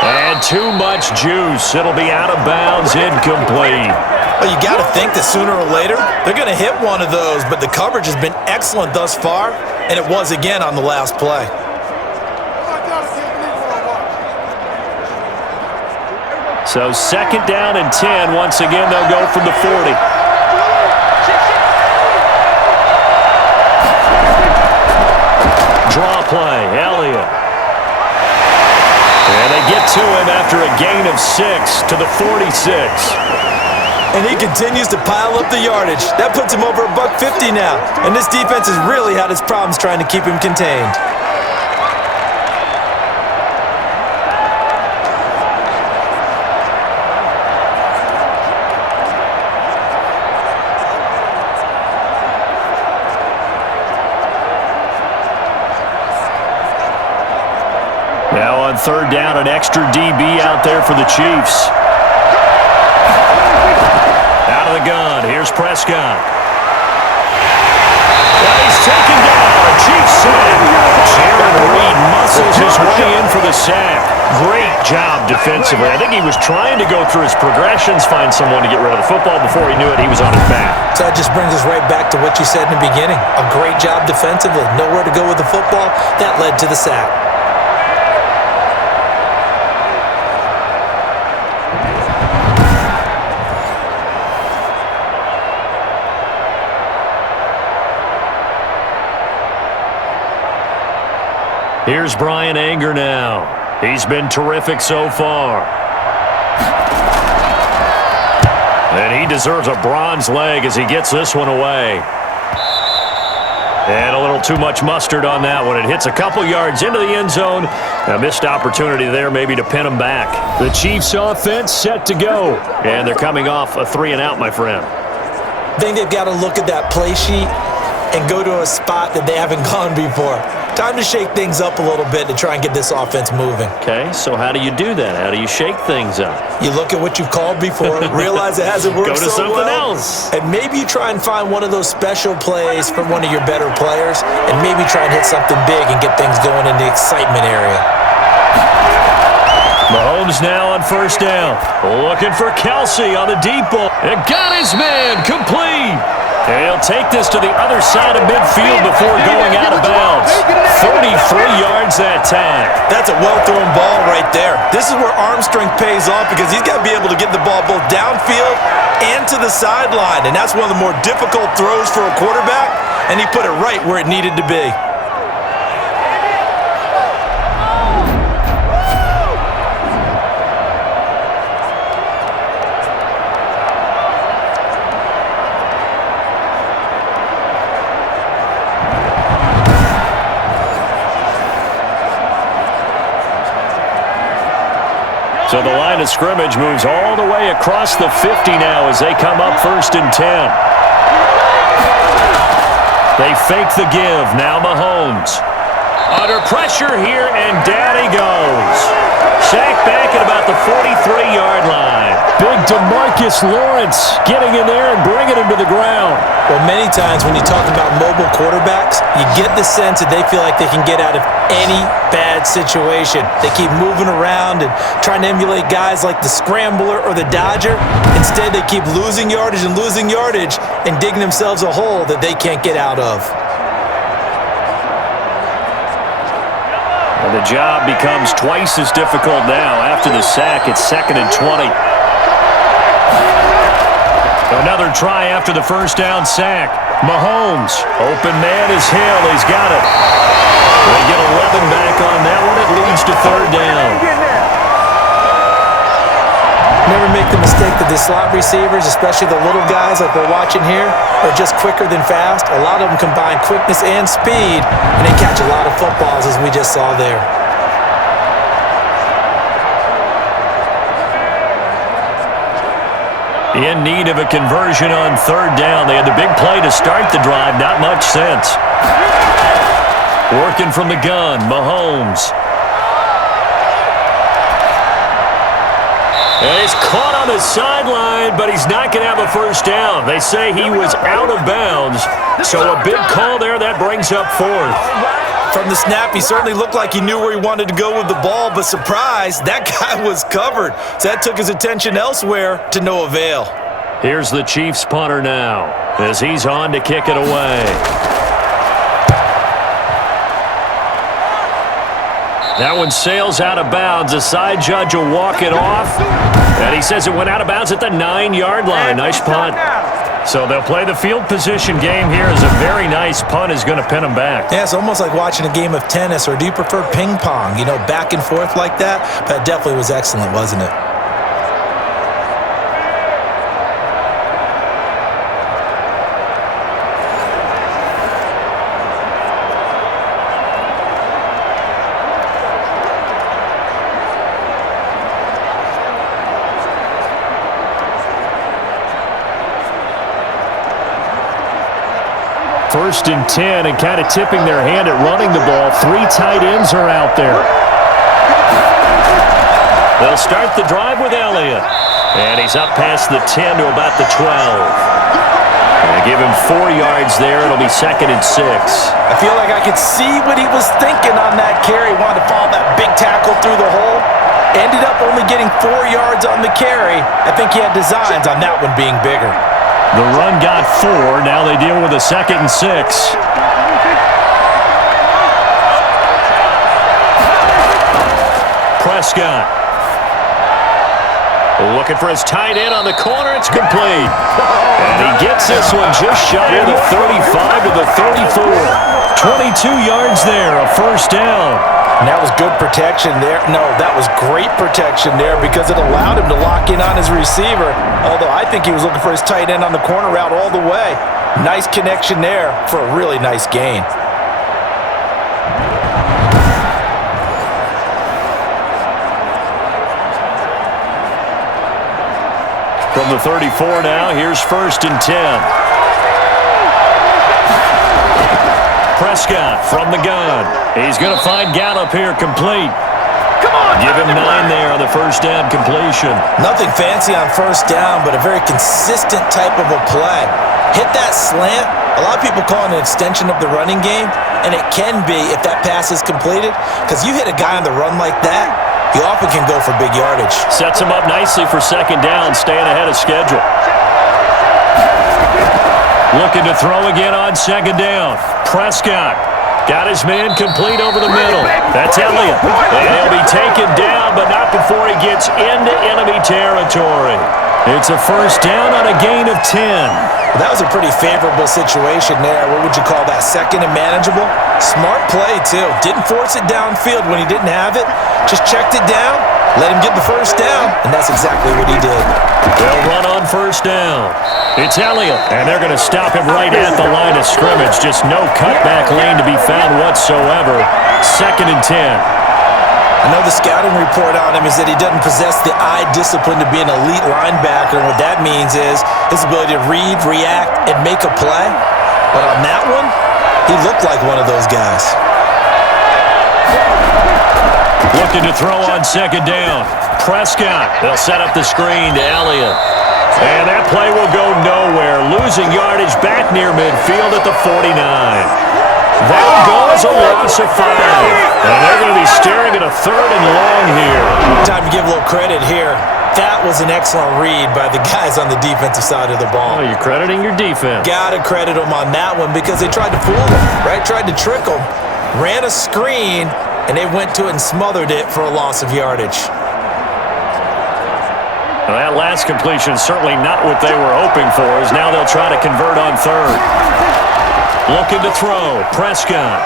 And too much juice. It'll be out of bounds, incomplete. Well, you got to think that sooner or later they're going to hit one of those, but the coverage has been excellent thus far, and it was again on the last play. So 2nd down and 10. Once again, they'll go from the 40. Draw play, Elliott. And they get to him after a gain of 6 to the 46. And he continues to pile up the yardage. That puts him over $150 now. And this defense has really had its problems trying to keep him contained. Now on 3rd down, an extra DB out there for the Chiefs. Out of the gun, here's Prescott. And he's taken down, a Chiefs sack. Jaron Reed muscles his way in for the sack. Great job defensively. I think he was trying to go through his progressions, find someone to get rid of the football. Before he knew it, he was on his back. So that just brings us right back to what you said in the beginning. A great job defensively. Nowhere to go with the football. That led to the sack. Here's Brian Anger now. He's been terrific so far. And he deserves a bronze leg as he gets this one away. And a little too much mustard on that one. It hits a couple yards into the end zone. A missed opportunity there maybe to pin him back. The Chiefs offense set to go. And they're coming off a 3-and-out, my friend. I think they've got to look at that play sheet and go to a spot that they haven't gone before. Time to shake things up a little bit to try and get this offense moving. Okay, so how do you do that? How do you shake things up? You look at what you've called before, realize it hasn't worked Go to so something well, else. and maybe you try and find one of those special plays from one of your better players, and maybe try and hit something big and get things going in the excitement area. Mahomes now on 1st down. Looking for Kelsey on the deep ball. And got his man complete. And he'll take this to the other side of midfield before going out of bounds. 33 yards that time. That's a well-thrown ball right there. This is where arm strength pays off because he's got to be able to get the ball both downfield and to the sideline. And that's one of the more difficult throws for a quarterback, and he put it right where it needed to be. So the line of scrimmage moves all the way across the 50 now as they come up 1st and 10. They fake the give. Now Mahomes. Under pressure here, and down he goes. Sacked back at about the 43-yard line. Big DeMarcus Lawrence getting in there and bringing him to the ground. Well, many times when you talk about mobile quarterbacks, you get the sense that they feel like they can get out of any bad situation. They keep moving around and trying to emulate guys like the Scrambler or the Dodger. Instead, they keep losing yardage and digging themselves a hole that they can't get out of. And the job becomes twice as difficult now. After the sack, it's 2nd and 20. Another try after the first down sack. Mahomes, open man is Hill. He's got it. They get 11 back on that one. It leads to third down. Never make the mistake that the slot receivers, especially the little guys like we're watching here, are just quicker than fast. A lot of them combine quickness and speed, and they catch a lot of footballs, as we just saw there. In need of a conversion on third down. They had the big play to start the drive. Not much sense. Working from the gun, Mahomes. And he's caught on the sideline, but he's not going to have a first down. They say he was out of bounds. So a big call there. That brings up fourth. From the snap, he certainly looked like he knew where he wanted to go with the ball, but surprise, that guy was covered. So that took his attention elsewhere to no avail. Here's the Chiefs punter now as he's on to kick it away. That one sails out of bounds. The side judge will walk it off. And he says it went out of bounds at the 9-yard line. Nice punt. So they'll play the field position game here as a very nice punt is going to pin them back. Yeah, it's almost like watching a game of tennis, or do you prefer ping pong? You know, back and forth like that? That definitely was excellent, wasn't it? First and 10, and kind of tipping their hand at running the ball. 3 tight ends are out there. They'll start the drive with Elliott. And he's up past the 10 to about the 12. They give him 4 yards there. It'll be 2nd and 6. I feel like I could see what he was thinking on that carry. Wanted to follow that big tackle through the hole. Ended up only getting 4 yards on the carry. I think he had designs on that one being bigger. The run got 4. Now they deal with a 2nd and 6. Prescott. Looking for his tight end on the corner. It's complete. And he gets this one just shy of the 35 to the 34. 22 yards there, a first down. And that was good protection there. No, that was great protection there because it allowed him to lock in on his receiver. Although I think he was looking for his tight end on the corner route all the way. Nice connection there for a really nice gain. From the 34 now, here's 1st and 10. Prescott from the gun. He's going to find Gallup here complete. Come on! Give him 9 there on the first down completion. Nothing fancy on first down, but a very consistent type of a play. Hit that slant. A lot of people call it an extension of the running game, and it can be if that pass is completed, because you hit a guy on the run like that, he often can go for big yardage. Sets him up nicely for 2nd down, staying ahead of schedule. Looking to throw again on 2nd down. Prescott got his man complete over the middle. That's Elliott. And he'll be taken down, but not before he gets into enemy territory. It's a first down on a gain of 10. Well, that was a pretty favorable situation there. What would you call that? 2nd and manageable? Smart play, too. Didn't force it downfield when he didn't have it. Just checked it down, let him get the first down, and that's exactly what he did. They'll run on first down. It's Elliott, and they're going to stop him right at the line of scrimmage. Just no cutback lane to be found whatsoever. 2nd and 10. I know the scouting report on him is that he doesn't possess the eye discipline to be an elite linebacker, and what that means is his ability to read, react, and make a play. But on that one, he looked like one of those guys. Looking to throw on 2nd down. Prescott. They'll set up the screen to Elliott. And that play will go nowhere. Losing yardage back near midfield at the 49. That will go as a loss of 5. And they're going to be staring at a 3rd and long here. Time to give a little credit here. That was an excellent read by the guys on the defensive side of the ball. Oh, you're crediting your defense. Gotta credit them on that one because they tried to fool him, right? Tried to trick him. Ran a screen, and they went to it and smothered it for a loss of yardage. Well, that last completion is certainly not what they were hoping for, as now they'll try to convert on third. Looking to throw, Prescott.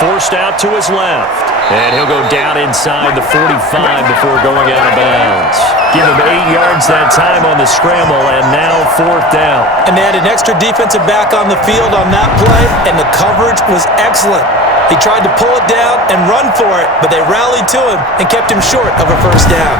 Forced out to his left. And he'll go down inside the 45 before going out of bounds. Give him 8 yards that time on the scramble, and now 4th down. And they had an extra defensive back on the field on that play, and the coverage was excellent. He tried to pull it down and run for it, but they rallied to him and kept him short of a 1st down.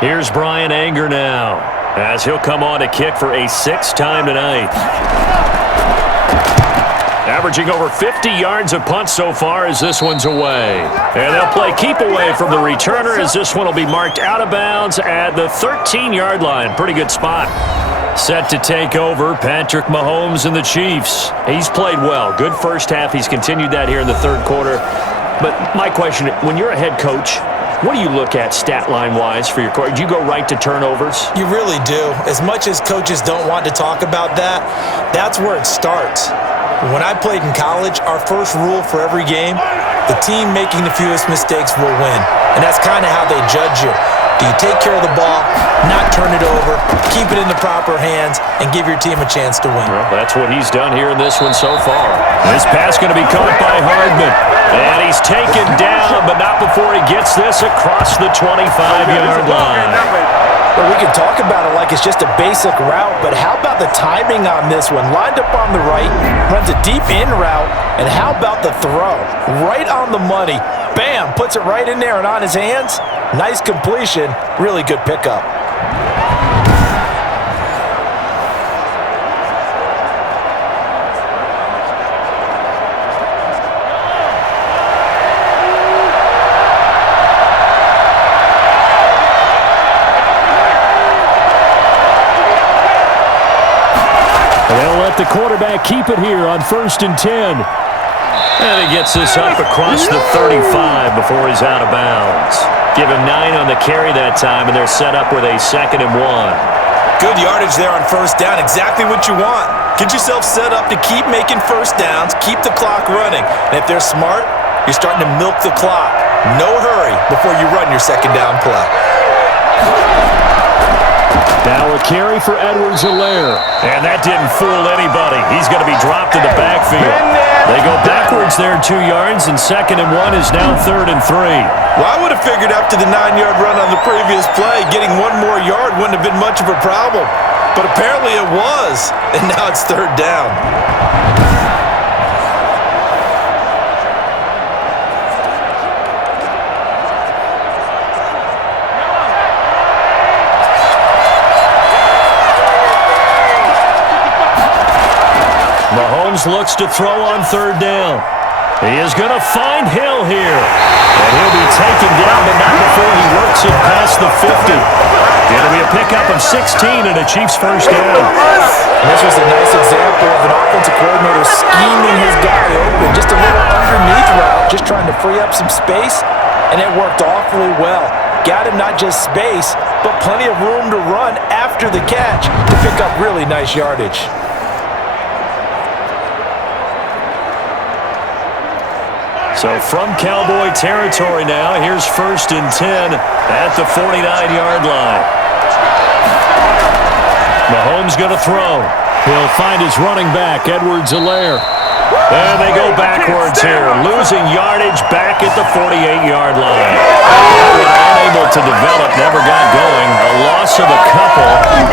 Here's Brian Anger now, as he'll come on to kick for a 6th time tonight. Averaging over 50 yards a punt so far as this one's away. And they'll play keep away from the returner as this one will be marked out of bounds at the 13-yard line. Pretty good spot. Set to take over, Patrick Mahomes and the Chiefs. He's played well. Good first half. He's continued that here in the 3rd quarter. But my question, when you're a head coach, what do you look at stat line-wise for your coach? Do you go right to turnovers? You really do. As much as coaches don't want to talk about that, that's where it starts. When I played in college, our first rule for every game, the team making the fewest mistakes will win. And that's kind of how they judge you. Do you take care of the ball, not turn it over, keep it in the proper hands, and give your team a chance to win? Well, that's what he's done here in this one so far. This pass going to be caught by Hardman. And he's taken down, but not before he gets this across the 25-yard line. Well, we can talk about it like it's just a basic route, but how about the timing on this one? Lined up on the right, runs a deep in route, and how about the throw? Right on the money. Bam, puts it right in there and on his hands. Nice completion, really good pickup. They'll let the quarterback keep it here on 1st and 10. And he gets this up across the 35 before he's out of bounds. Give him 9 on the carry that time, and they're set up with a 2nd and 1. Good yardage there on 1st down, exactly what you want. Get yourself set up to keep making 1st downs, keep the clock running. And if they're smart, you're starting to milk the clock. No hurry before you run your 2nd down play. Now a carry for Edwards-Helaire. And that didn't fool anybody. He's going to be dropped in the backfield. They go backwards there 2 yards, and 2nd and 1 is now 3rd and 3. Well, I would have figured after the 9-yard run on the previous play, getting 1 more yard wouldn't have been much of a problem. But apparently it was, and now it's 3rd down. Mahomes looks to throw on 3rd down. He is going to find Hill here. And he'll be taken down, but not before he works it past the 50. It'll be a pickup of 16 and a Chiefs 1st down. And this was a nice example of an offensive coordinator scheming his guy open. Just a little underneath route, just trying to free up some space, and it worked awfully well. Got him not just space, but plenty of room to run after the catch to pick up really nice yardage. So from Cowboy territory now, here's 1st and 10 at the 49-yard line. Mahomes going to throw. He'll find his running back, Edwards-Helaire. And they go backwards here, losing yardage back at the 48-yard line. Unable to develop, never got going. A loss of a couple,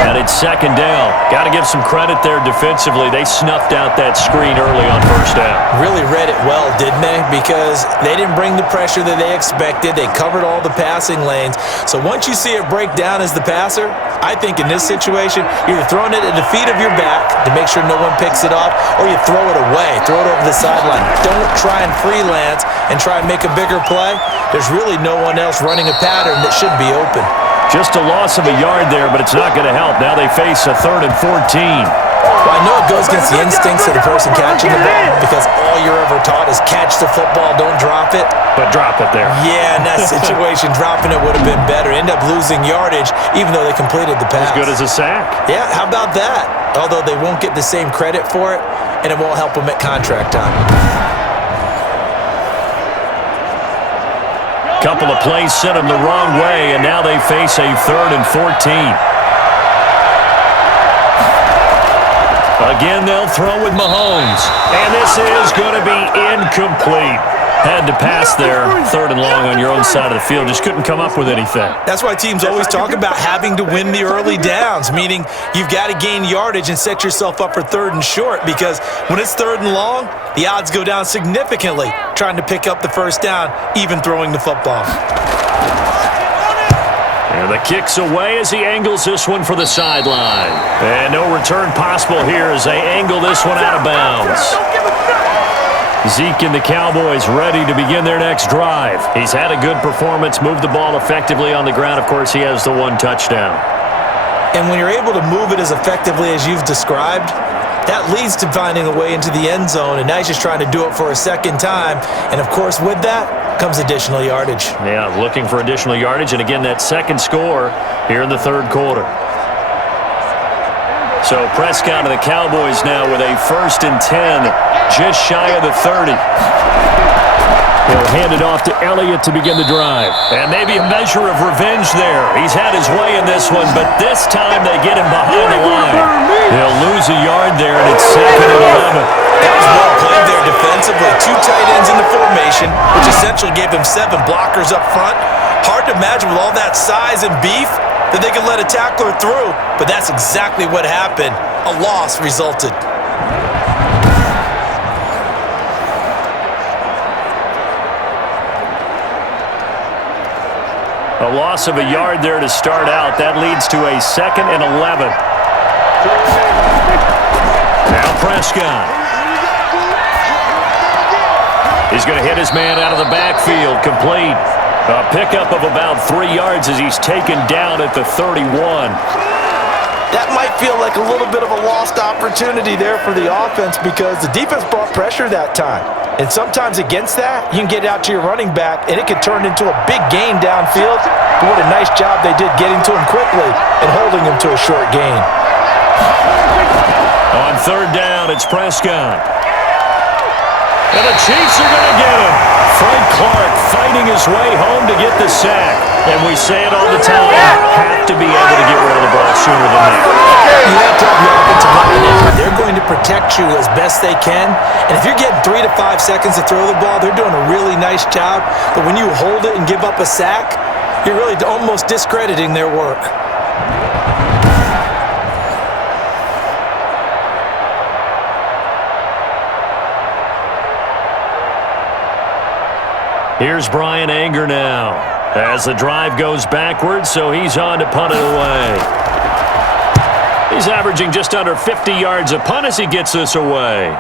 and it's 2nd down. Got to give some credit there defensively. They snuffed out that screen early on 1st down. Really read it well, didn't they? Because they didn't bring the pressure that they expected. They covered all the passing lanes. So once you see it break down as the passer, I think in this situation, you're either throwing it at the feet of your back to make sure no one picks it off, or you throw it away, throw it over the sideline. Don't try and freelance and try and make a bigger play. There's really no one else running a pattern that should be open. Just a loss of a yard there, but it's not going to help. Now they face a 3rd and 14. Well, I know it goes against the instincts of the person catching the ball because all you're ever taught is catch the football, don't drop it. But drop it there. Yeah, in that situation, dropping it would have been better. End up losing yardage even though they completed the pass. As good as a sack. Yeah, how about that? Although they won't get the same credit for it, and it won't help them at contract time. Couple of plays sent them the wrong way, and now they face a 3rd and 14. Again, they'll throw with Mahomes. And this is going to be incomplete. Had to pass there, 3rd and long on your own side of the field. Just couldn't come up with anything. That's why teams always talk about having to win the early downs, meaning you've got to gain yardage and set yourself up for 3rd and short, because when it's 3rd and long, the odds go down significantly trying to pick up the first down, even throwing the football. And the kick's away as he angles this one for the sideline. And no return possible here as they angle this one out of bounds. Zeke and the Cowboys ready to begin their next drive. He's had a good performance, moved the ball effectively on the ground. Of course, he has the 1 touchdown. And when you're able to move it as effectively as you've described, that leads to finding a way into the end zone, and now he's just trying to do it for a second time. And, of course, with that comes additional yardage. Yeah, looking for additional yardage, and again, that second score here in the 3rd quarter. So Prescott of the Cowboys now with a 1st and 10, just shy of the 30. He'll hand it off to Elliott to begin the drive. And maybe a measure of revenge there. He's had his way in this one, but this time they get him behind the line. They'll lose a yard there, and it's 2nd and 11. That was well played there defensively. 2 tight ends in the formation, which essentially gave them 7 blockers up front. Hard to imagine with all that size and beef that they could let a tackler through, but that's exactly what happened. A loss resulted. A loss of a yard there to start out. That leads to a 2nd and 11. Now Prescott. He's going to hit his man out of the backfield. Complete. A pickup of about 3 yards as he's taken down at the 31. That might feel like a little bit of a lost opportunity there for the offense because the defense brought pressure that time. And sometimes against that, you can get out to your running back, and it could turn into a big gain downfield. But what a nice job they did getting to him quickly and holding him to a short gain. On 3rd down, it's Prescott. And the Chiefs are going to get him. Frank Clark fighting his way home to get the sack. And we say it all the time, have to be able to get rid of the ball sooner than that. You have to have your offensive line in. They're going to protect you as best they can. And if you're getting 3 to 5 seconds to throw the ball, they're doing a really nice job. But when you hold it and give up a sack, you're really almost discrediting their work. Here's Brian Anger now as the drive goes backwards, so he's on to punt it away. He's averaging just under 50 yards a punt as he gets this away.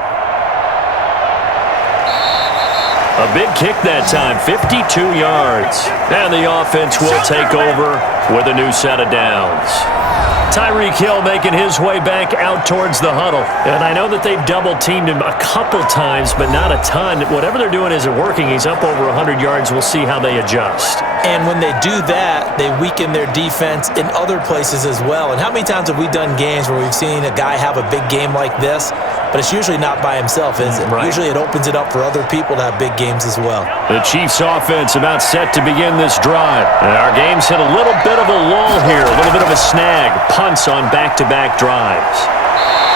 A big kick that time, 52 yards. And the offense will take over with a new set of downs. Tyreek Hill making his way back out towards the huddle. And I know that they've double-teamed him a couple times, but not a ton. Whatever they're doing isn't working. He's up over 100 yards. We'll see how they adjust. And when they do that, they weaken their defense in other places as well. And how many times have we done games where we've seen a guy have a big game like this, but it's usually not by himself, is it? Right. Usually it opens it up for other people to have big games as well. The Chiefs offense about set to begin this drive. And our game's hit a little bit of a lull here, a little bit of a snag. Punts on back-to-back drives.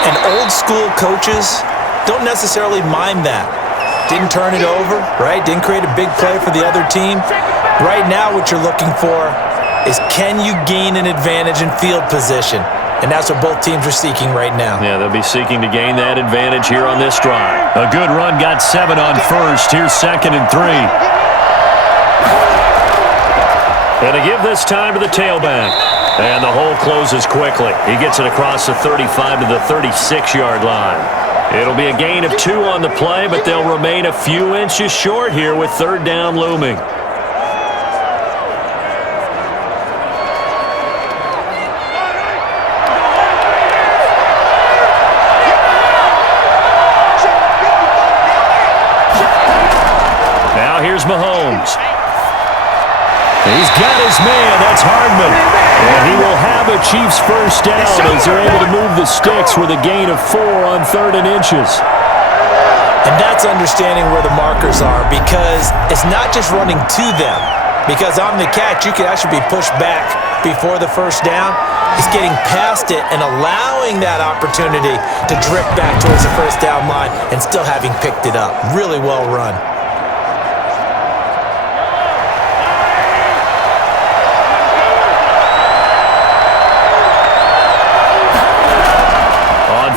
And old-school coaches don't necessarily mind that. Didn't turn it over, right? Didn't create a big play for the other team. Right now what you're looking for is can you gain an advantage in field position? And that's what both teams are seeking right now. Yeah, they'll be seeking to gain that advantage here on this drive. A good run got 7 on first. Here's 2nd and 3. And to give this time to the tailback. And the hole closes quickly. He gets it across the 35 to the 36-yard line. It'll be a gain of 2 on the play, but they'll remain a few inches short here with 3rd down looming. Here's Mahomes. He's got his man. That's Hardman. And he will have a Chiefs first down as they're able to move the sticks with a gain of 4 on 3rd and inches. And that's understanding where the markers are, because it's not just running to them. Because on the catch, you could actually be pushed back before the first down. It's getting past it and allowing that opportunity to drift back towards the first down line and still having picked it up. Really well run.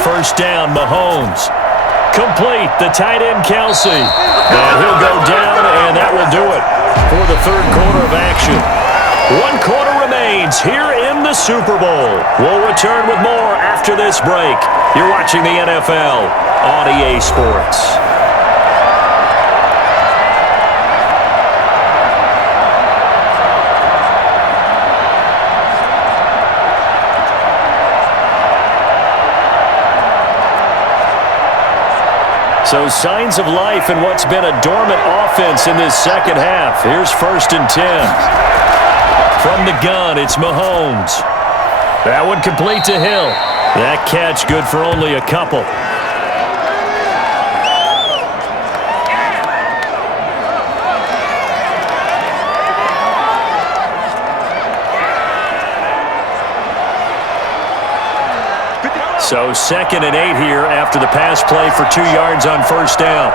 First down, Mahomes. Complete, the tight end, Kelsey. And he'll go down, and that will do it for the 3rd quarter of action. 1 quarter remains here in the Super Bowl. We'll return with more after this break. You're watching the NFL on EA Sports. So signs of life in what's been a dormant offense in this second half. Here's 1st and 10. From the gun, it's Mahomes. That one complete to Hill. That catch good for only a couple. So 2nd and 8 here after the pass play for 2 yards on first down.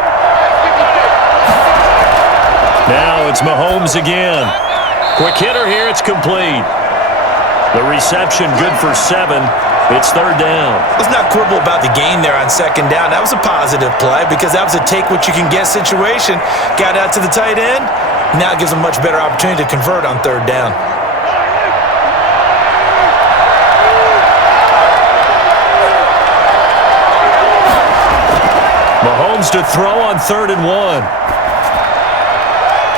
Now it's Mahomes again. Quick hitter here, it's complete. The reception good for 7. It's 3rd down. Let's not quibble about the gain there on 2nd down. That was a positive play because that was a take-what-you-can-get situation. Got out to the tight end. Now it gives them a much better opportunity to convert on 3rd down. Mahomes to throw on 3rd and 1.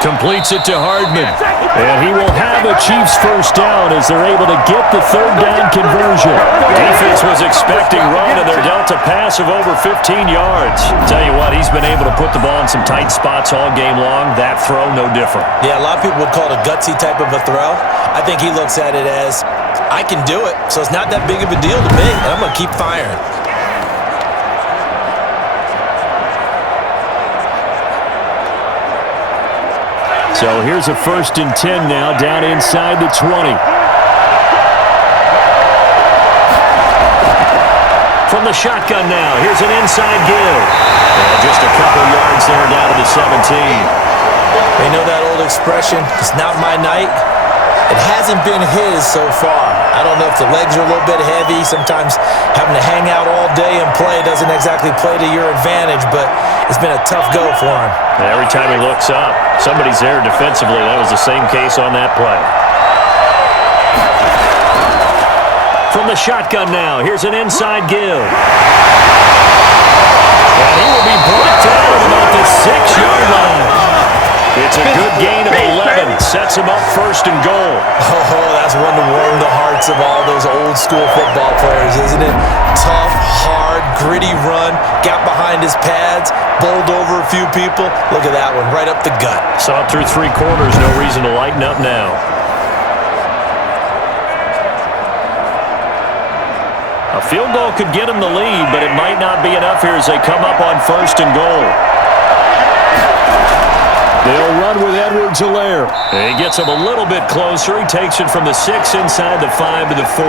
Completes it to Hardman. And he will have a Chiefs first down as they're able to get the 3rd down conversion. Defense was expecting run, and they're dealt a pass of over 15 yards. Tell you what, he's been able to put the ball in some tight spots all game long. That throw, no different. Yeah, a lot of people would call it a gutsy type of a throw. I think he looks at it as, I can do it, so it's not that big of a deal to me, and I'm going to keep firing. So here's a 1st and 10 now, down inside the 20. From the shotgun now, here's an inside give. And just a couple yards there down to the 17. You know that old expression, it's not my night? It hasn't been his so far. I don't know if the legs are a little bit heavy. Sometimes having to hang out all day and play doesn't exactly play to your advantage, but it's been a tough go for him. And every time he looks up, somebody's there defensively. That was the same case on that play. From the shotgun now, here's an inside give. And he will be brought down at about the 6-yard line. It's a good gain of 11. Sets him up 1st and goal. Oh, that's one to warm the hearts of all those old school football players, isn't it? Tough, hard, gritty run. Got behind his pads, bowled over a few people. Look at that one, right up the gut. Saw it through 3 quarters. No reason to lighten up now. A field goal could get him the lead, but it might not be enough here as they come up on 1st and goal. They'll run with Edwards-Helaire. He gets him a little bit closer. He takes it from the 6 inside the 5 to the 4.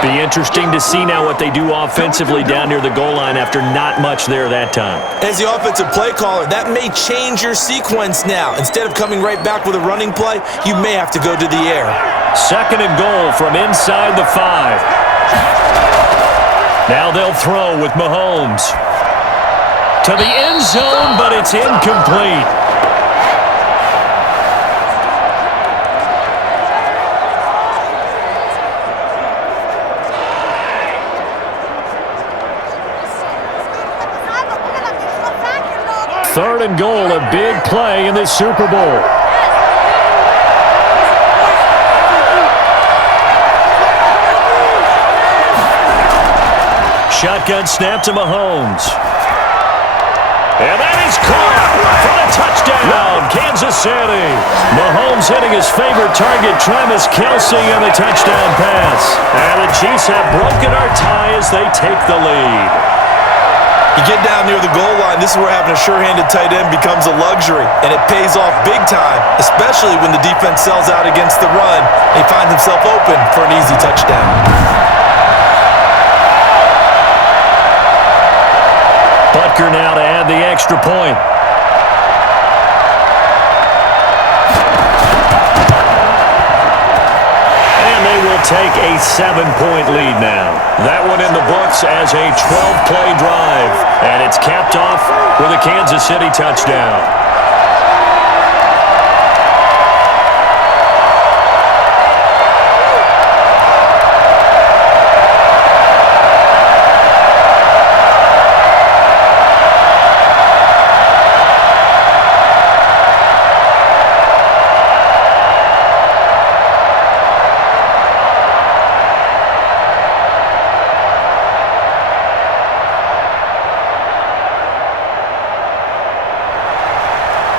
Be interesting to see now what they do offensively down near the goal line after not much there that time. As the offensive play caller, that may change your sequence now. Instead of coming right back with a running play, you may have to go to the air. 2nd and goal from inside the 5. Now they'll throw with Mahomes. To the end zone, but it's incomplete. Third and goal, a big play in the Super Bowl. Shotgun snap to Mahomes. And that is caught for the touchdown. from Kansas City. Mahomes hitting his favorite target, Travis Kelce, on the touchdown pass. And the Chiefs have broken our tie as they take the lead. You get down near the goal line, this is where having a sure-handed tight end becomes a luxury, and it pays off big time, especially when the defense sells out against the run, and he finds himself open for an easy touchdown. Butker now to add the extra point. And they will take a 7-point lead now. That one in the books as a 12-play drive. And it's capped off with a Kansas City touchdown.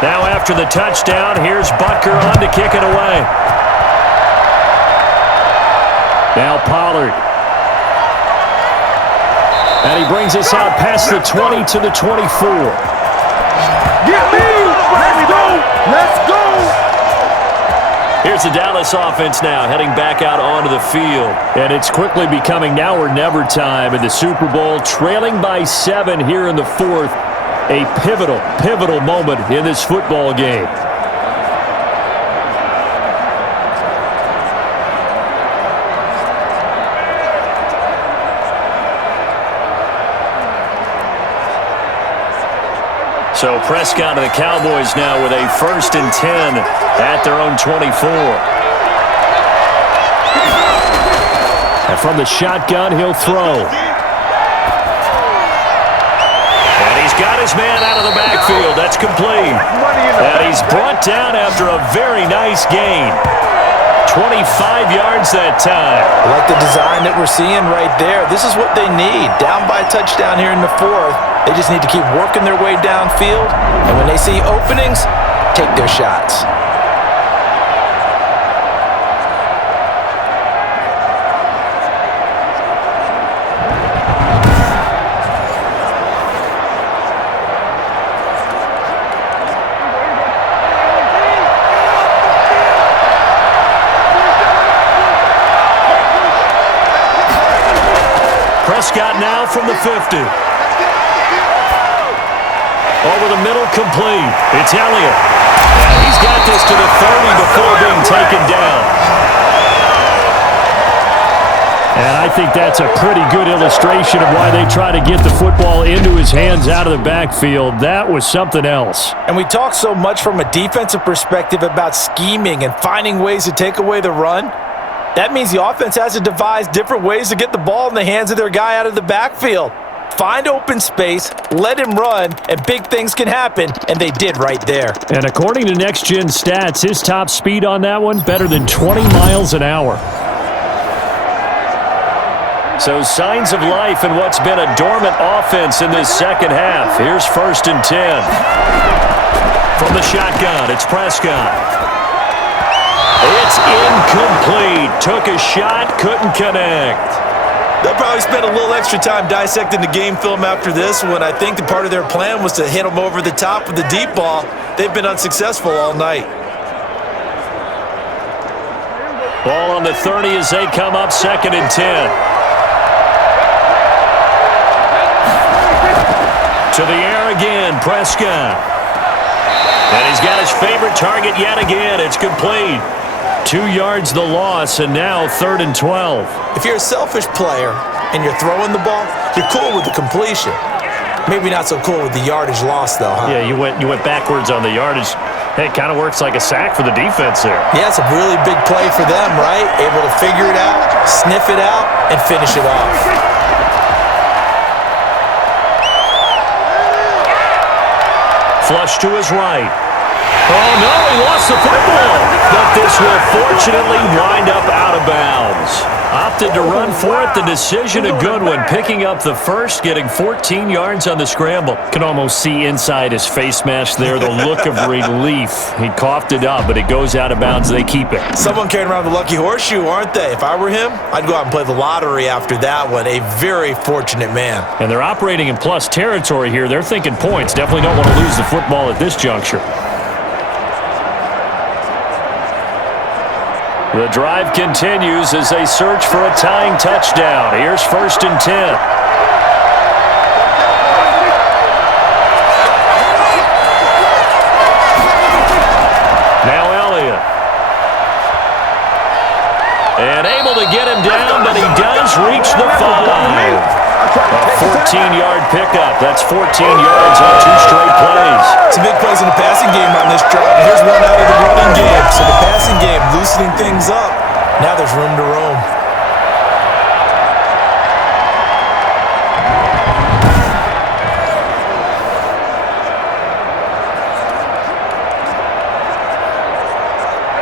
Now after the touchdown, here's Butker on to kick it away. Now Pollard. And he brings us out past the 20 to the 24. Get me! Let's go! Let's go! Here's the Dallas offense now heading back out onto the field. And it's quickly becoming now or never time in the Super Bowl, trailing by 7 here in the fourth. A pivotal moment in this football game. So Prescott and the Cowboys now with a 1st and 10 at their own 24. And from the shotgun, he'll throw. Got his man out of the backfield. That's complete. And he's brought down after a very nice gain. 25 yards that time. I like the design that we're seeing right there. This is what they need. Down by a touchdown here in the fourth. They just need to keep working their way downfield. And when they see openings, take their shots. Prescott now from the 50. Over the middle, complete. It's Elliott. And he's got this to the 30 before being taken down. And I think that's a pretty good illustration of why they try to get the football into his hands out of the backfield. That was something else. And we talk so much from a defensive perspective about scheming and finding ways to take away the run. That means the offense has to devise different ways to get the ball in the hands of their guy out of the backfield. Find open space, let him run, and big things can happen, and they did right there. And according to Next Gen Stats, his top speed on that one, better than 20 miles an hour. So signs of life in what's been a dormant offense in this second half. Here's 1st and 10. From the shotgun, it's Prescott. It's incomplete. Took a shot, couldn't connect. They'll probably spend a little extra time dissecting the game film after this one. I think the part of their plan was to hit them over the top with the deep ball. They've been unsuccessful all night. Ball on the 30 as they come up 2nd and 10. To the air again, Prescott. And he's got his favorite target yet again. It's complete. 2 yards the loss, and now 3rd and 12. If you're a selfish player and you're throwing the ball, you're cool with the completion. Maybe not so cool with the yardage loss, though, huh? Yeah, you went backwards on the yardage. Hey, it kind of works like a sack for the defense there. Yeah, it's a really big play for them, right? Able to figure it out, sniff it out, and finish it off. Flush to his right. Oh, no, he lost the football. But this will fortunately wind up out of bounds. Opted to run for it. The decision a good one. Picking up the first, getting 14 yards on the scramble. Can almost see inside his face mask there the look of relief. He coughed it up, but it goes out of bounds. They keep it. Someone carrying around the lucky horseshoe, aren't they? If I were him, I'd go out and play the lottery after that one. A very fortunate man. And they're operating in plus territory here. They're thinking points. Definitely don't want to lose the football at this juncture. The drive continues as they search for a tying touchdown. Here's 1st and 10. Now Elliott. And able to get him down, but he does reach the 5. A 14-yard pickup. That's 14 yards on 2 straight plays. Some big plays in the passing game on this drive. Here's one out of the running game. So the passing game loosening things up. Now there's room to roam.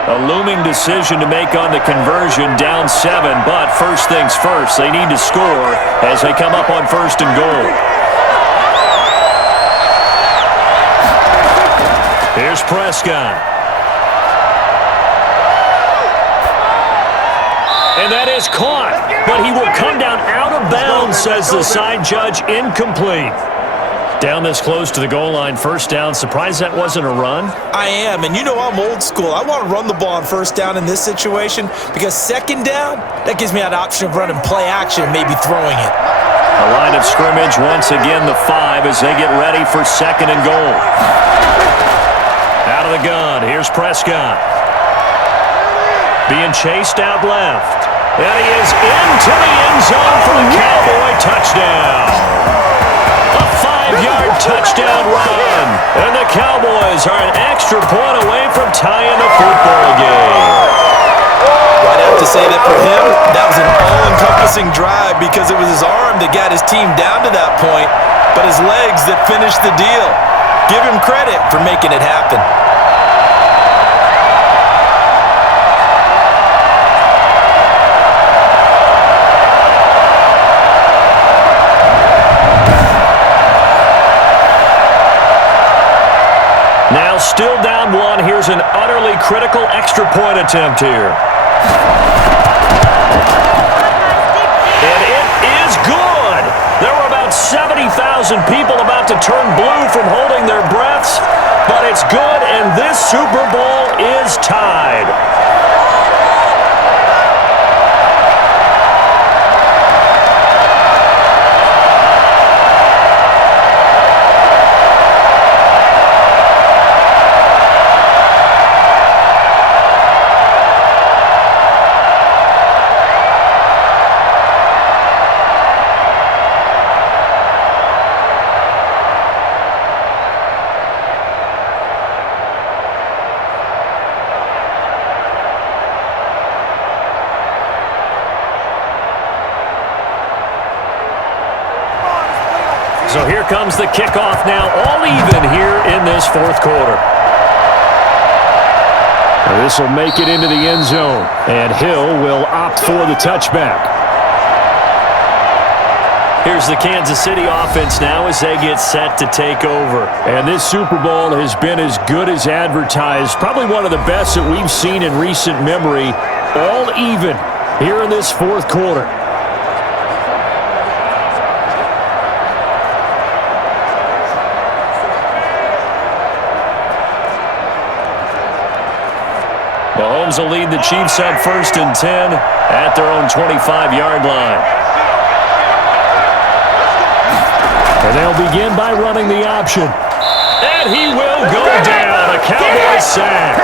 A looming decision to make on the conversion, down 7, but first things first, they need to score as they come up on 1st and goal. Here's Prescott. And that is caught, but he will come down out of bounds, says the side judge, incomplete. Down this close to the goal line, 1st down. Surprised that wasn't a run? I am, and you know I'm old school. I want to run the ball on 1st down in this situation because 2nd down, that gives me that option of running play action and maybe throwing it. A line of scrimmage, once again the 5 as they get ready for 2nd and goal. Out of the gun, here's Prescott. Being chased out left. And he is into the end zone for the Cowboy touchdown. A 5-yard touchdown run. And the Cowboys are an extra point away from tying the football game. I'd have to say that for him, that was an all-encompassing drive because it was his arm that got his team down to that point, but his legs that finished the deal. Give him credit for making it happen. Now still down 1. Here's an utterly critical extra point attempt here. And it is good. There were about 70,000 people about to turn blue from holding their breaths, but it's good, and this Super Bowl is tied. So here comes the kickoff now, all even here in this 4th quarter. This will make it into the end zone, and Hill will opt for the touchback. Here's the Kansas City offense now as they get set to take over. And this Super Bowl has been as good as advertised, probably one of the best that we've seen in recent memory, all even here in this 4th quarter. Mahomes will lead the Chiefs on 1st and 10 at their own 25-yard line. And they'll begin by running the option. And he will go down. A Cowboys sack.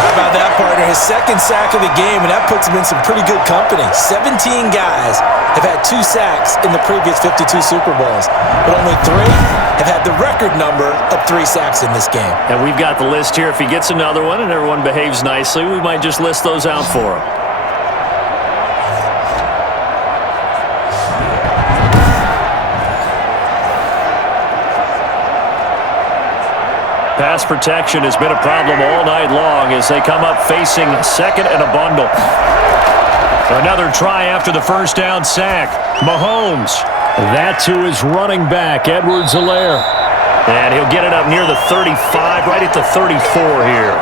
How about that, partner? His 2nd sack of the game, and that puts him in some pretty good company. 17 guys have had 2 sacks in the previous 52 Super Bowls, but only 3 have had the record number of 3 sacks in this game. And we've got the list here. If he gets another one and everyone behaves nicely, we might just list those out for him. pass protection has been a problem all night long as they come up facing second and a bundle. Another try after the first down sack. Mahomes. That to his running back, Edwards-Helaire. And he'll get it up near the 35, right at the 34 here.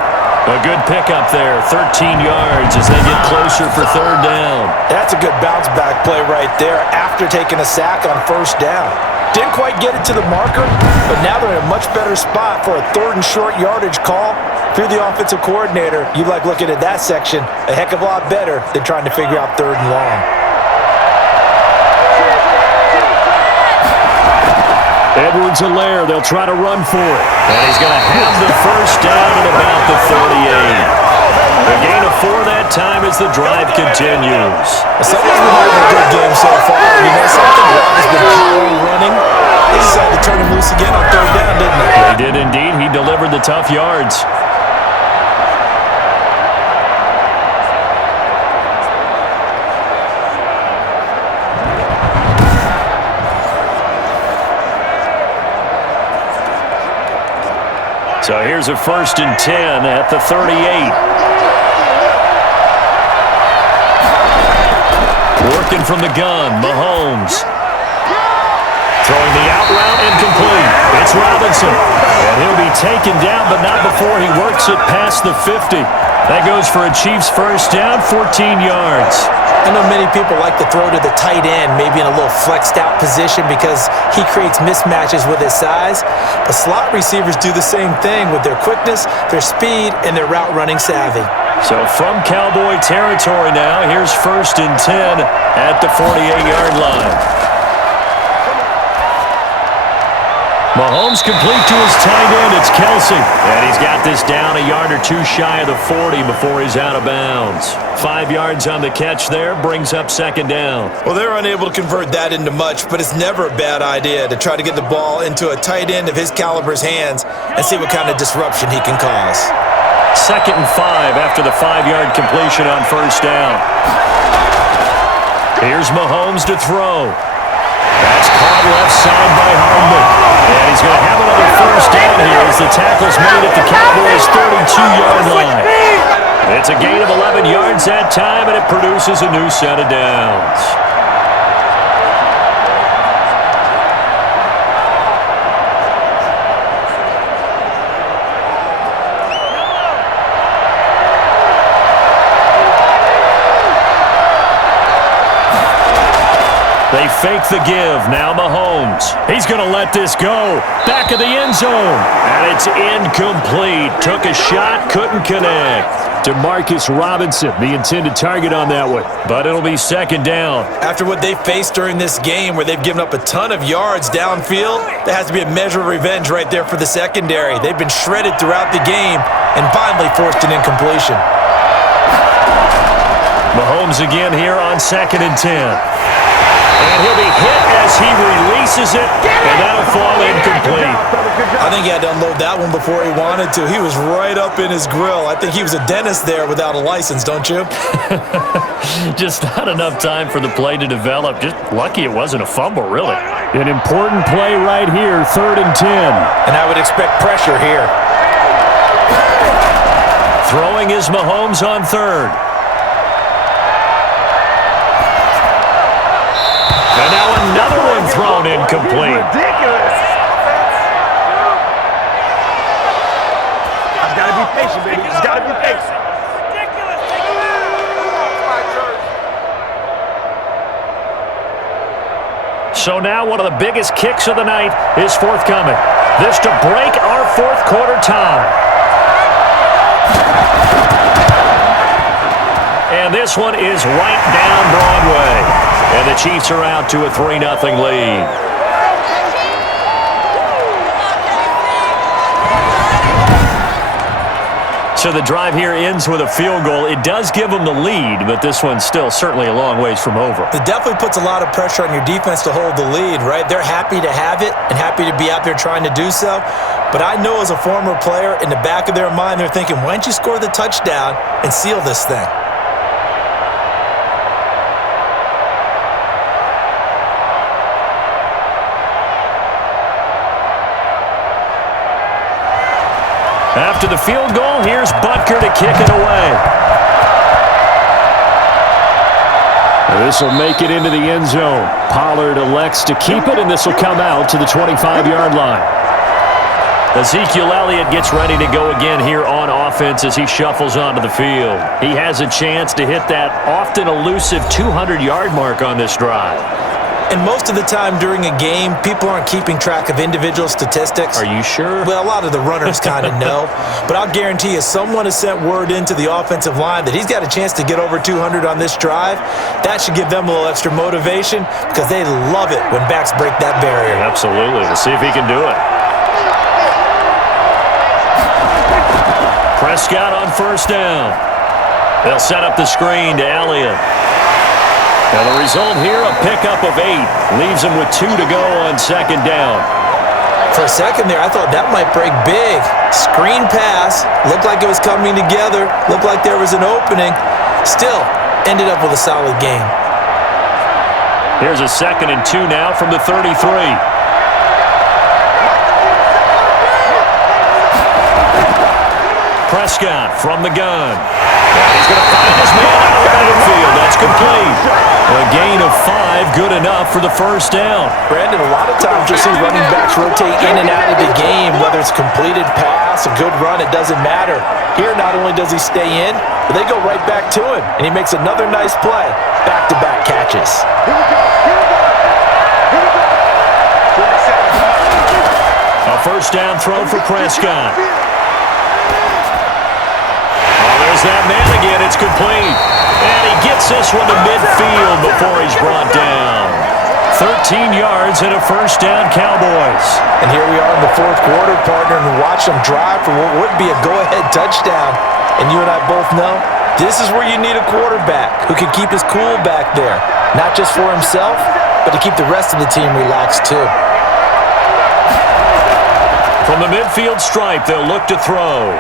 A good pickup there, 13 yards as they get closer for third down. That's a good bounce back play right there after taking a sack on first down. Didn't quite get it to the marker, but now they're in a much better spot for a third and short yardage call. If you're the offensive coordinator, you like looking at that section a heck of a lot better than trying to figure out third and long. Edwards-Helaire, they'll try to run for it. And he's going to have the first down at about the 38. A gain of 4 that time as the drive continues. Someone's been having a good game so far. You know something? He's been power running. They decided to turn him loose again on third down, didn't they? They did indeed. He delivered the tough yards. So here's a 1st and 10 at the 38. Working from the gun, Mahomes. Throwing the out route incomplete. It's Robinson. And he'll be taken down, but not before he works it past the 50. That goes for a Chiefs first down, 14 yards. I know many people like to throw to the tight end, maybe in a little flexed out position because he creates mismatches with his size. But slot receivers do the same thing with their quickness, their speed, and their route running savvy. So from Cowboy territory now, here's 1st and 10 at the 48-yard line. Mahomes complete to his tight end. It's Kelsey. And he's got this down a yard or two shy of the 40 before he's out of bounds. 5 yards on the catch there, brings up second down. Well, they're unable to convert that into much, but it's never a bad idea to try to get the ball into a tight end of his caliber's hands and see what kind of disruption he can cause. 2nd and 5 after the 5-yard completion on first down. Here's Mahomes to throw. That's caught left side by Hardman. And he's going to have another first down here as the tackle's made at the Cowboys' 32-yard line. It's a gain of 11 yards that time, and it produces a new set of downs. They fake the give. Now Mahomes. He's going to let this go. Back of the end zone. And it's incomplete. Took a shot, couldn't connect. Demarcus Robinson, the intended target on that one. But it'll be second down. After what they faced during this game where they've given up a ton of yards downfield, there has to be a measure of revenge right there for the secondary. They've been shredded throughout the game and finally forced an incompletion. Mahomes again here on 2nd and 10. And he'll be hit as he releases it, and that'll fall incomplete. I think he had to unload that one before he wanted to. He was right up in his grill. I think he was a dentist there without a license, don't you? Just not enough time for the play to develop. Just lucky it wasn't a fumble, really. An important play right here, 3rd and 10. And I would expect pressure here. Throwing is Mahomes on 3rd. And now another one thrown incomplete. Ridiculous. I've got to be patient, baby. Just got to be patient. So now one of the biggest kicks of the night is forthcoming. This to break our 4th quarter tie. And this one is right down Broadway. And the Chiefs are out to a 3-0 lead. So the drive here ends with a field goal. It does give them the lead, but this one's still certainly a long ways from over. It definitely puts a lot of pressure on your defense to hold the lead, right? They're happy to have it and happy to be out there trying to do so. But I know as a former player, in the back of their mind, they're thinking, why don't you score the touchdown and seal this thing? After the field goal, here's Butker to kick it away. This will make it into the end zone. Pollard elects to keep it, and this will come out to the 25-yard line. Ezekiel Elliott gets ready to go again here on offense as he shuffles onto the field. He has a chance to hit that often elusive 200-yard mark on this drive. And most of the time during a game, people aren't keeping track of individual statistics. Are you sure? Well, a lot of the runners kind of know. But I'll guarantee you someone has sent word into the offensive line that he's got a chance to get over 200 on this drive. That should give them a little extra motivation because they love it when backs break that barrier. Absolutely. Let's see if he can do it. Prescott on first down. They'll set up the screen to Elliott. Now the result here, a pickup of 8. Leaves him with 2 to go on second down. For a second there, I thought that might break big. Screen pass. Looked like it was coming together. Looked like there was an opening. Still, ended up with a solid game. Here's a 2nd and 2 now from the 33. Prescott from the gun. He's going to find his man out of the backfield. That's complete. A gain of 5, good enough for the first down. Brandon, a lot of times you'll see running backs rotate in and out of the game, whether it's completed pass, a good run, it doesn't matter. Here, not only does he stay in, but they go right back to him, and he makes another nice play. Back-to-back catches. A first down throw for Prescott. There's that man again. It's complete. And he gets this one to midfield before he's brought down. 13 yards and a first down, Cowboys. And here we are in the fourth quarter, partner, and watch them drive for what would be a go-ahead touchdown. And you and I both know this is where you need a quarterback who can keep his cool back there. Not just for himself, but to keep the rest of the team relaxed too. From the midfield stripe, they'll look to throw.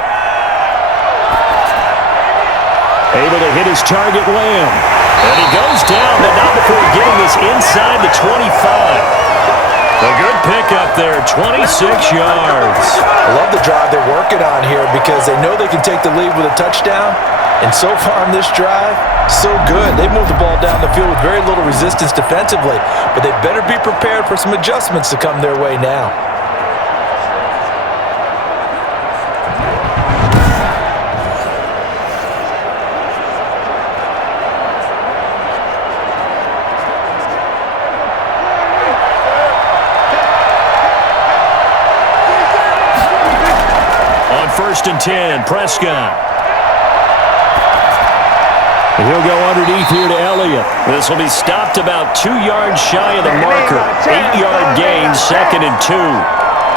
Able to hit his target, Lamb. And he goes down, but not before getting this inside the 25. A good pickup there, 26 yards. I love the drive they're working on here because they know they can take the lead with a touchdown. And so far on this drive, so good. They moved the ball down the field with very little resistance defensively, but they better be prepared for some adjustments to come their way now. First and 10, Prescott. He'll go underneath here to Elliott. This will be stopped about 2 yards shy of the marker. 8-yard gain, 2nd and 2.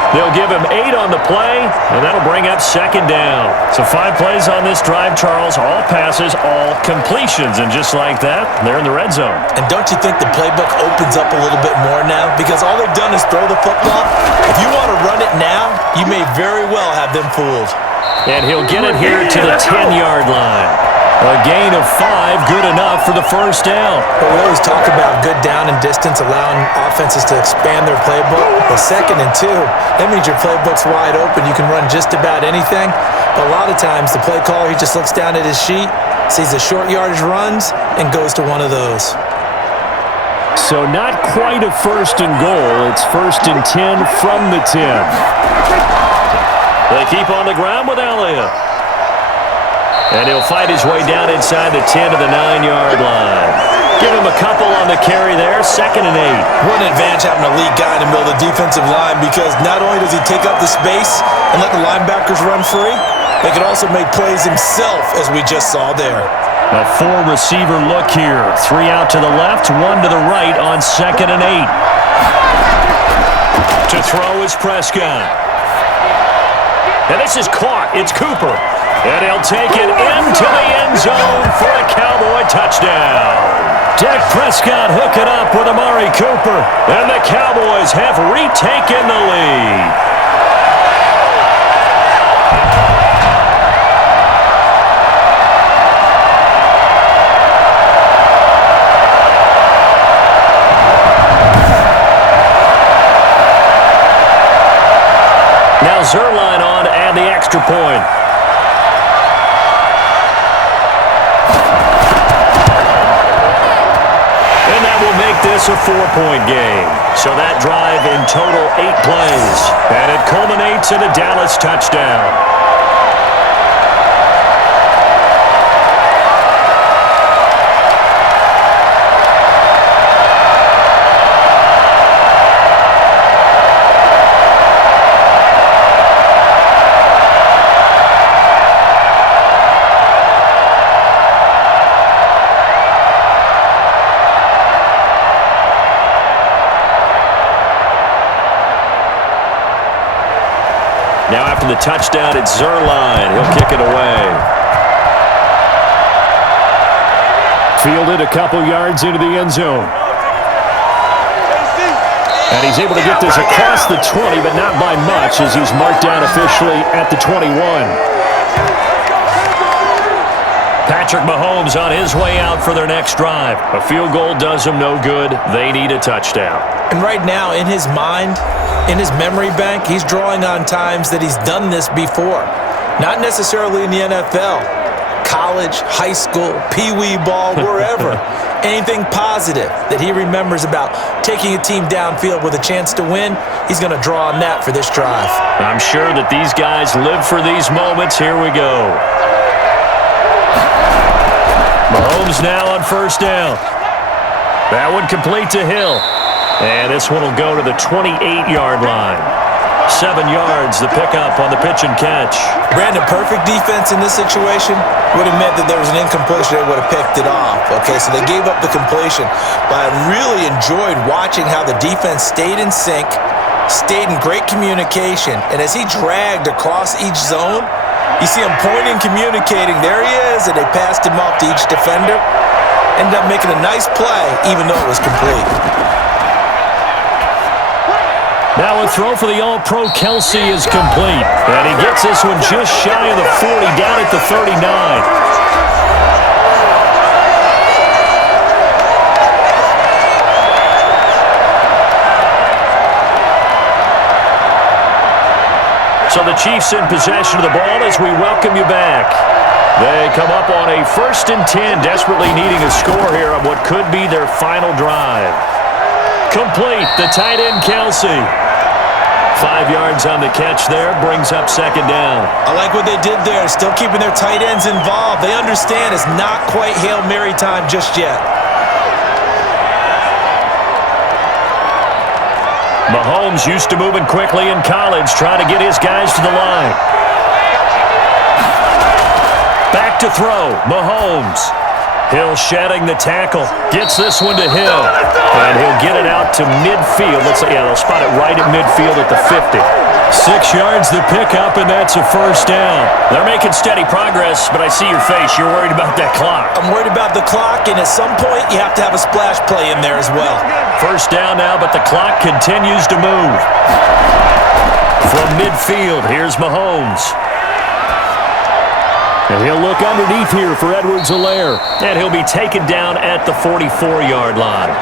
They'll give him 8 on the play, and that'll bring up second down. So 5 plays on this drive, Charles. All passes, all completions. And just like that, they're in the red zone. And don't you think the playbook opens up a little bit more now? Because all they've done is throw the football. If you want to run it now, you may very well have them fooled. And he'll get it here to the 10-yard line. A gain of 5, good enough for the first down. But we always talk about good down and distance, allowing offenses to expand their playbook. Well, 2nd and 2, that means your playbook's wide open. You can run just about anything. But a lot of times, the play caller, he just looks down at his sheet, sees the short yardage runs, and goes to one of those. So not quite a first and goal. It's 1st and 10 from the 10. They keep on the ground with Elliott. And he'll fight his way down inside the 10 to the 9-yard line. Give him a couple on the carry there, 2nd and 8. What an advantage having a lead guy in the middle of the defensive line because not only does he take up the space and let the linebackers run free, he can also make plays himself, as we just saw there. A 4-receiver look here. 3 out to the left, 1 to the right on 2nd and 8. To throw is Prescott. And this is caught. It's Cooper. And he'll take it into the end zone for a Cowboy touchdown. Dak Prescott hooking up with Amari Cooper. And the Cowboys have retaken the lead. Now Zerline on to add the extra extra point. And that will make this a 4-point game. So that drive in total 8 plays. And it culminates in a Dallas touchdown. Now after the touchdown, it's Zerline. He'll kick it away. Fielded a couple yards into the end zone. And he's able to get this across the 20, but not by much as he's marked down officially at the 21. Patrick Mahomes on his way out for their next drive. A field goal does them no good. They need a touchdown. And right now, in his mind, in his memory bank, he's drawing on times that he's done this before. Not necessarily in the NFL. College, high school, pee-wee ball, wherever. Anything positive that he remembers about taking a team downfield with a chance to win, he's going to draw on that for this drive. I'm sure that these guys live for these moments. Here we go. Mahomes now on first down. That one complete to Hill. And this one will go to the 28-yard line. 7 yards, the pickup on the pitch and catch. Brandon, perfect defense in this situation would have meant that there was an incompletion. They would have picked it off. Okay, so they gave up the completion. But I really enjoyed watching how the defense stayed in sync, stayed in great communication. And as he dragged across each zone, you see him pointing, communicating. There he is, and they passed him off to each defender. Ended up making a nice play, even though it was complete. Now a throw for the All-Pro Kelsey is complete. And he gets this one just shy of the 40, down at the 39. So the Chiefs in possession of the ball as we welcome you back. They come up on a 1st and 10, desperately needing a score here on what could be their final drive. Complete, the tight end Kelsey. 5 yards on the catch there, brings up 2nd down. I like what they did there, still keeping their tight ends involved. They understand it's not quite Hail Mary time just yet. Mahomes used to moving quickly in college, trying to get his guys to the line. Back to throw, Mahomes. Hill shedding the tackle, gets this one to Hill, and he'll get it out to midfield. They'll spot it right at midfield at the 50. 6 yards the pickup, and that's a 1st down. They're making steady progress, but I see your face. You're worried about that clock. I'm worried about the clock, and at some point, you have to have a splash play in there as well. 1st down now, but the clock continues to move. From midfield, here's Mahomes. And he'll look underneath here for Edwards-Helaire. And he'll be taken down at the 44-yard line.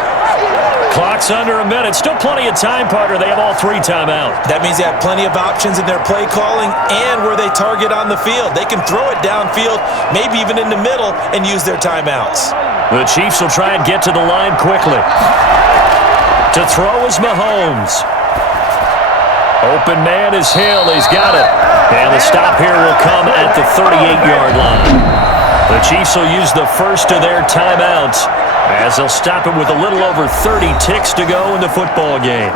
Clock's under a minute. Still plenty of time, partner. They have all 3 timeouts. That means they have plenty of options in their play calling and where they target on the field. They can throw it downfield, maybe even in the middle, and use their timeouts. The Chiefs will try and get to the line quickly. To throw is Mahomes. Open man is Hill. He's got it. And the stop here will come at the 38-yard line. The Chiefs will use the first of their timeouts as they'll stop it with a little over 30 ticks to go in the football game.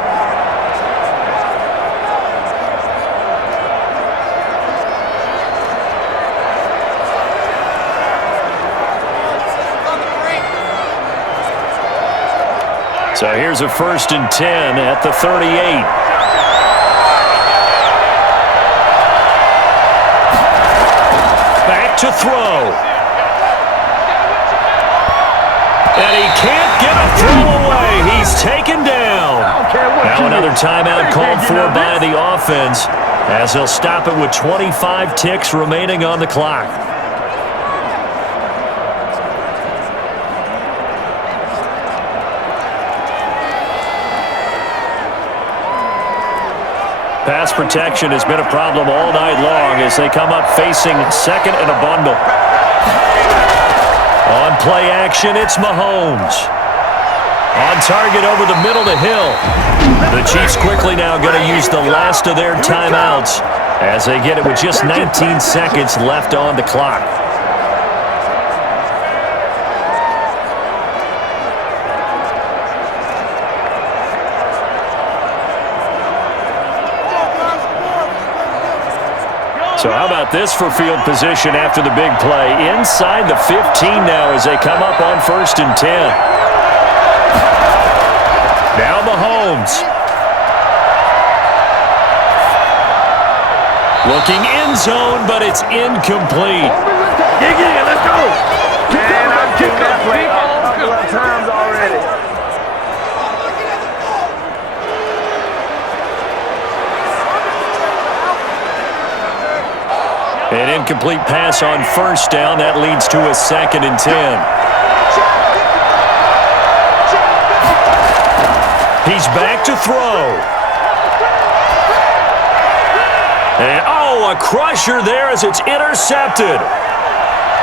So here's a 1st and 10 at the 38. To throw. And he can't get a throw away. He's taken down. Now another timeout called for by the offense as they'll stop it with 25 ticks remaining on the clock. pass protection has been a problem all night long as they come up facing second and a bundle. On play action, it's Mahomes. On target over the middle to Hill. The Chiefs quickly now going to use the last of their timeouts as they get it with just 19 seconds left on the clock. So how about this for field position after the big play? Inside the 15 now as they come up on 1st and 10. Now Mahomes. Looking end zone, but it's incomplete. Dig in, let's go. Man, I've kicked that play a couple of times already. An incomplete pass on 1st down. That leads to a 2nd and 10. He's back to throw. And, a crusher there as it's intercepted.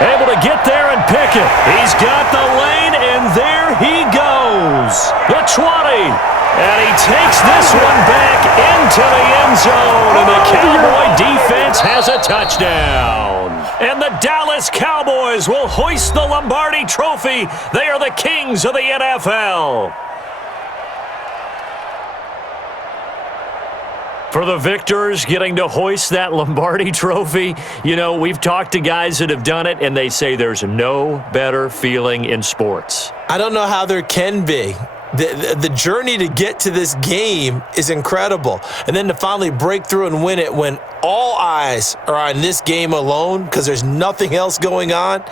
Able to get there and pick it. He's got the lane, and there he goes. The 20. And he takes this one back into the end zone, and the Cowboy defense has a touchdown. And the Dallas Cowboys will hoist the Lombardi Trophy. They are the kings of the NFL. For the victors getting to hoist that Lombardi Trophy, you know, we've talked to guys that have done it, and they say there's no better feeling in sports. I don't know how there can be. The journey to get to this game is incredible. And then to finally break through and win it when all eyes are on this game alone because there's nothing else going on,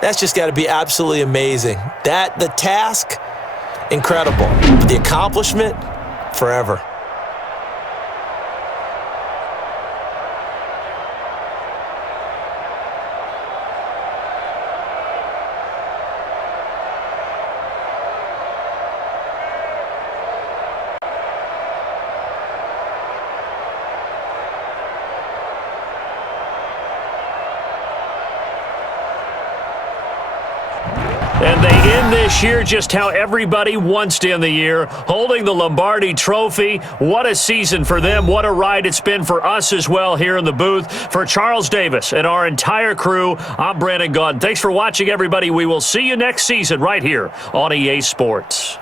that's just got to be absolutely amazing. The task, incredible. But the accomplishment, forever. And they end this year just how everybody wants to end the year, holding the Lombardi Trophy. What a season for them. What a ride it's been for us as well here in the booth. For Charles Davis and our entire crew, I'm Brandon Gaudin. Thanks for watching, everybody. We will see you next season right here on EA Sports.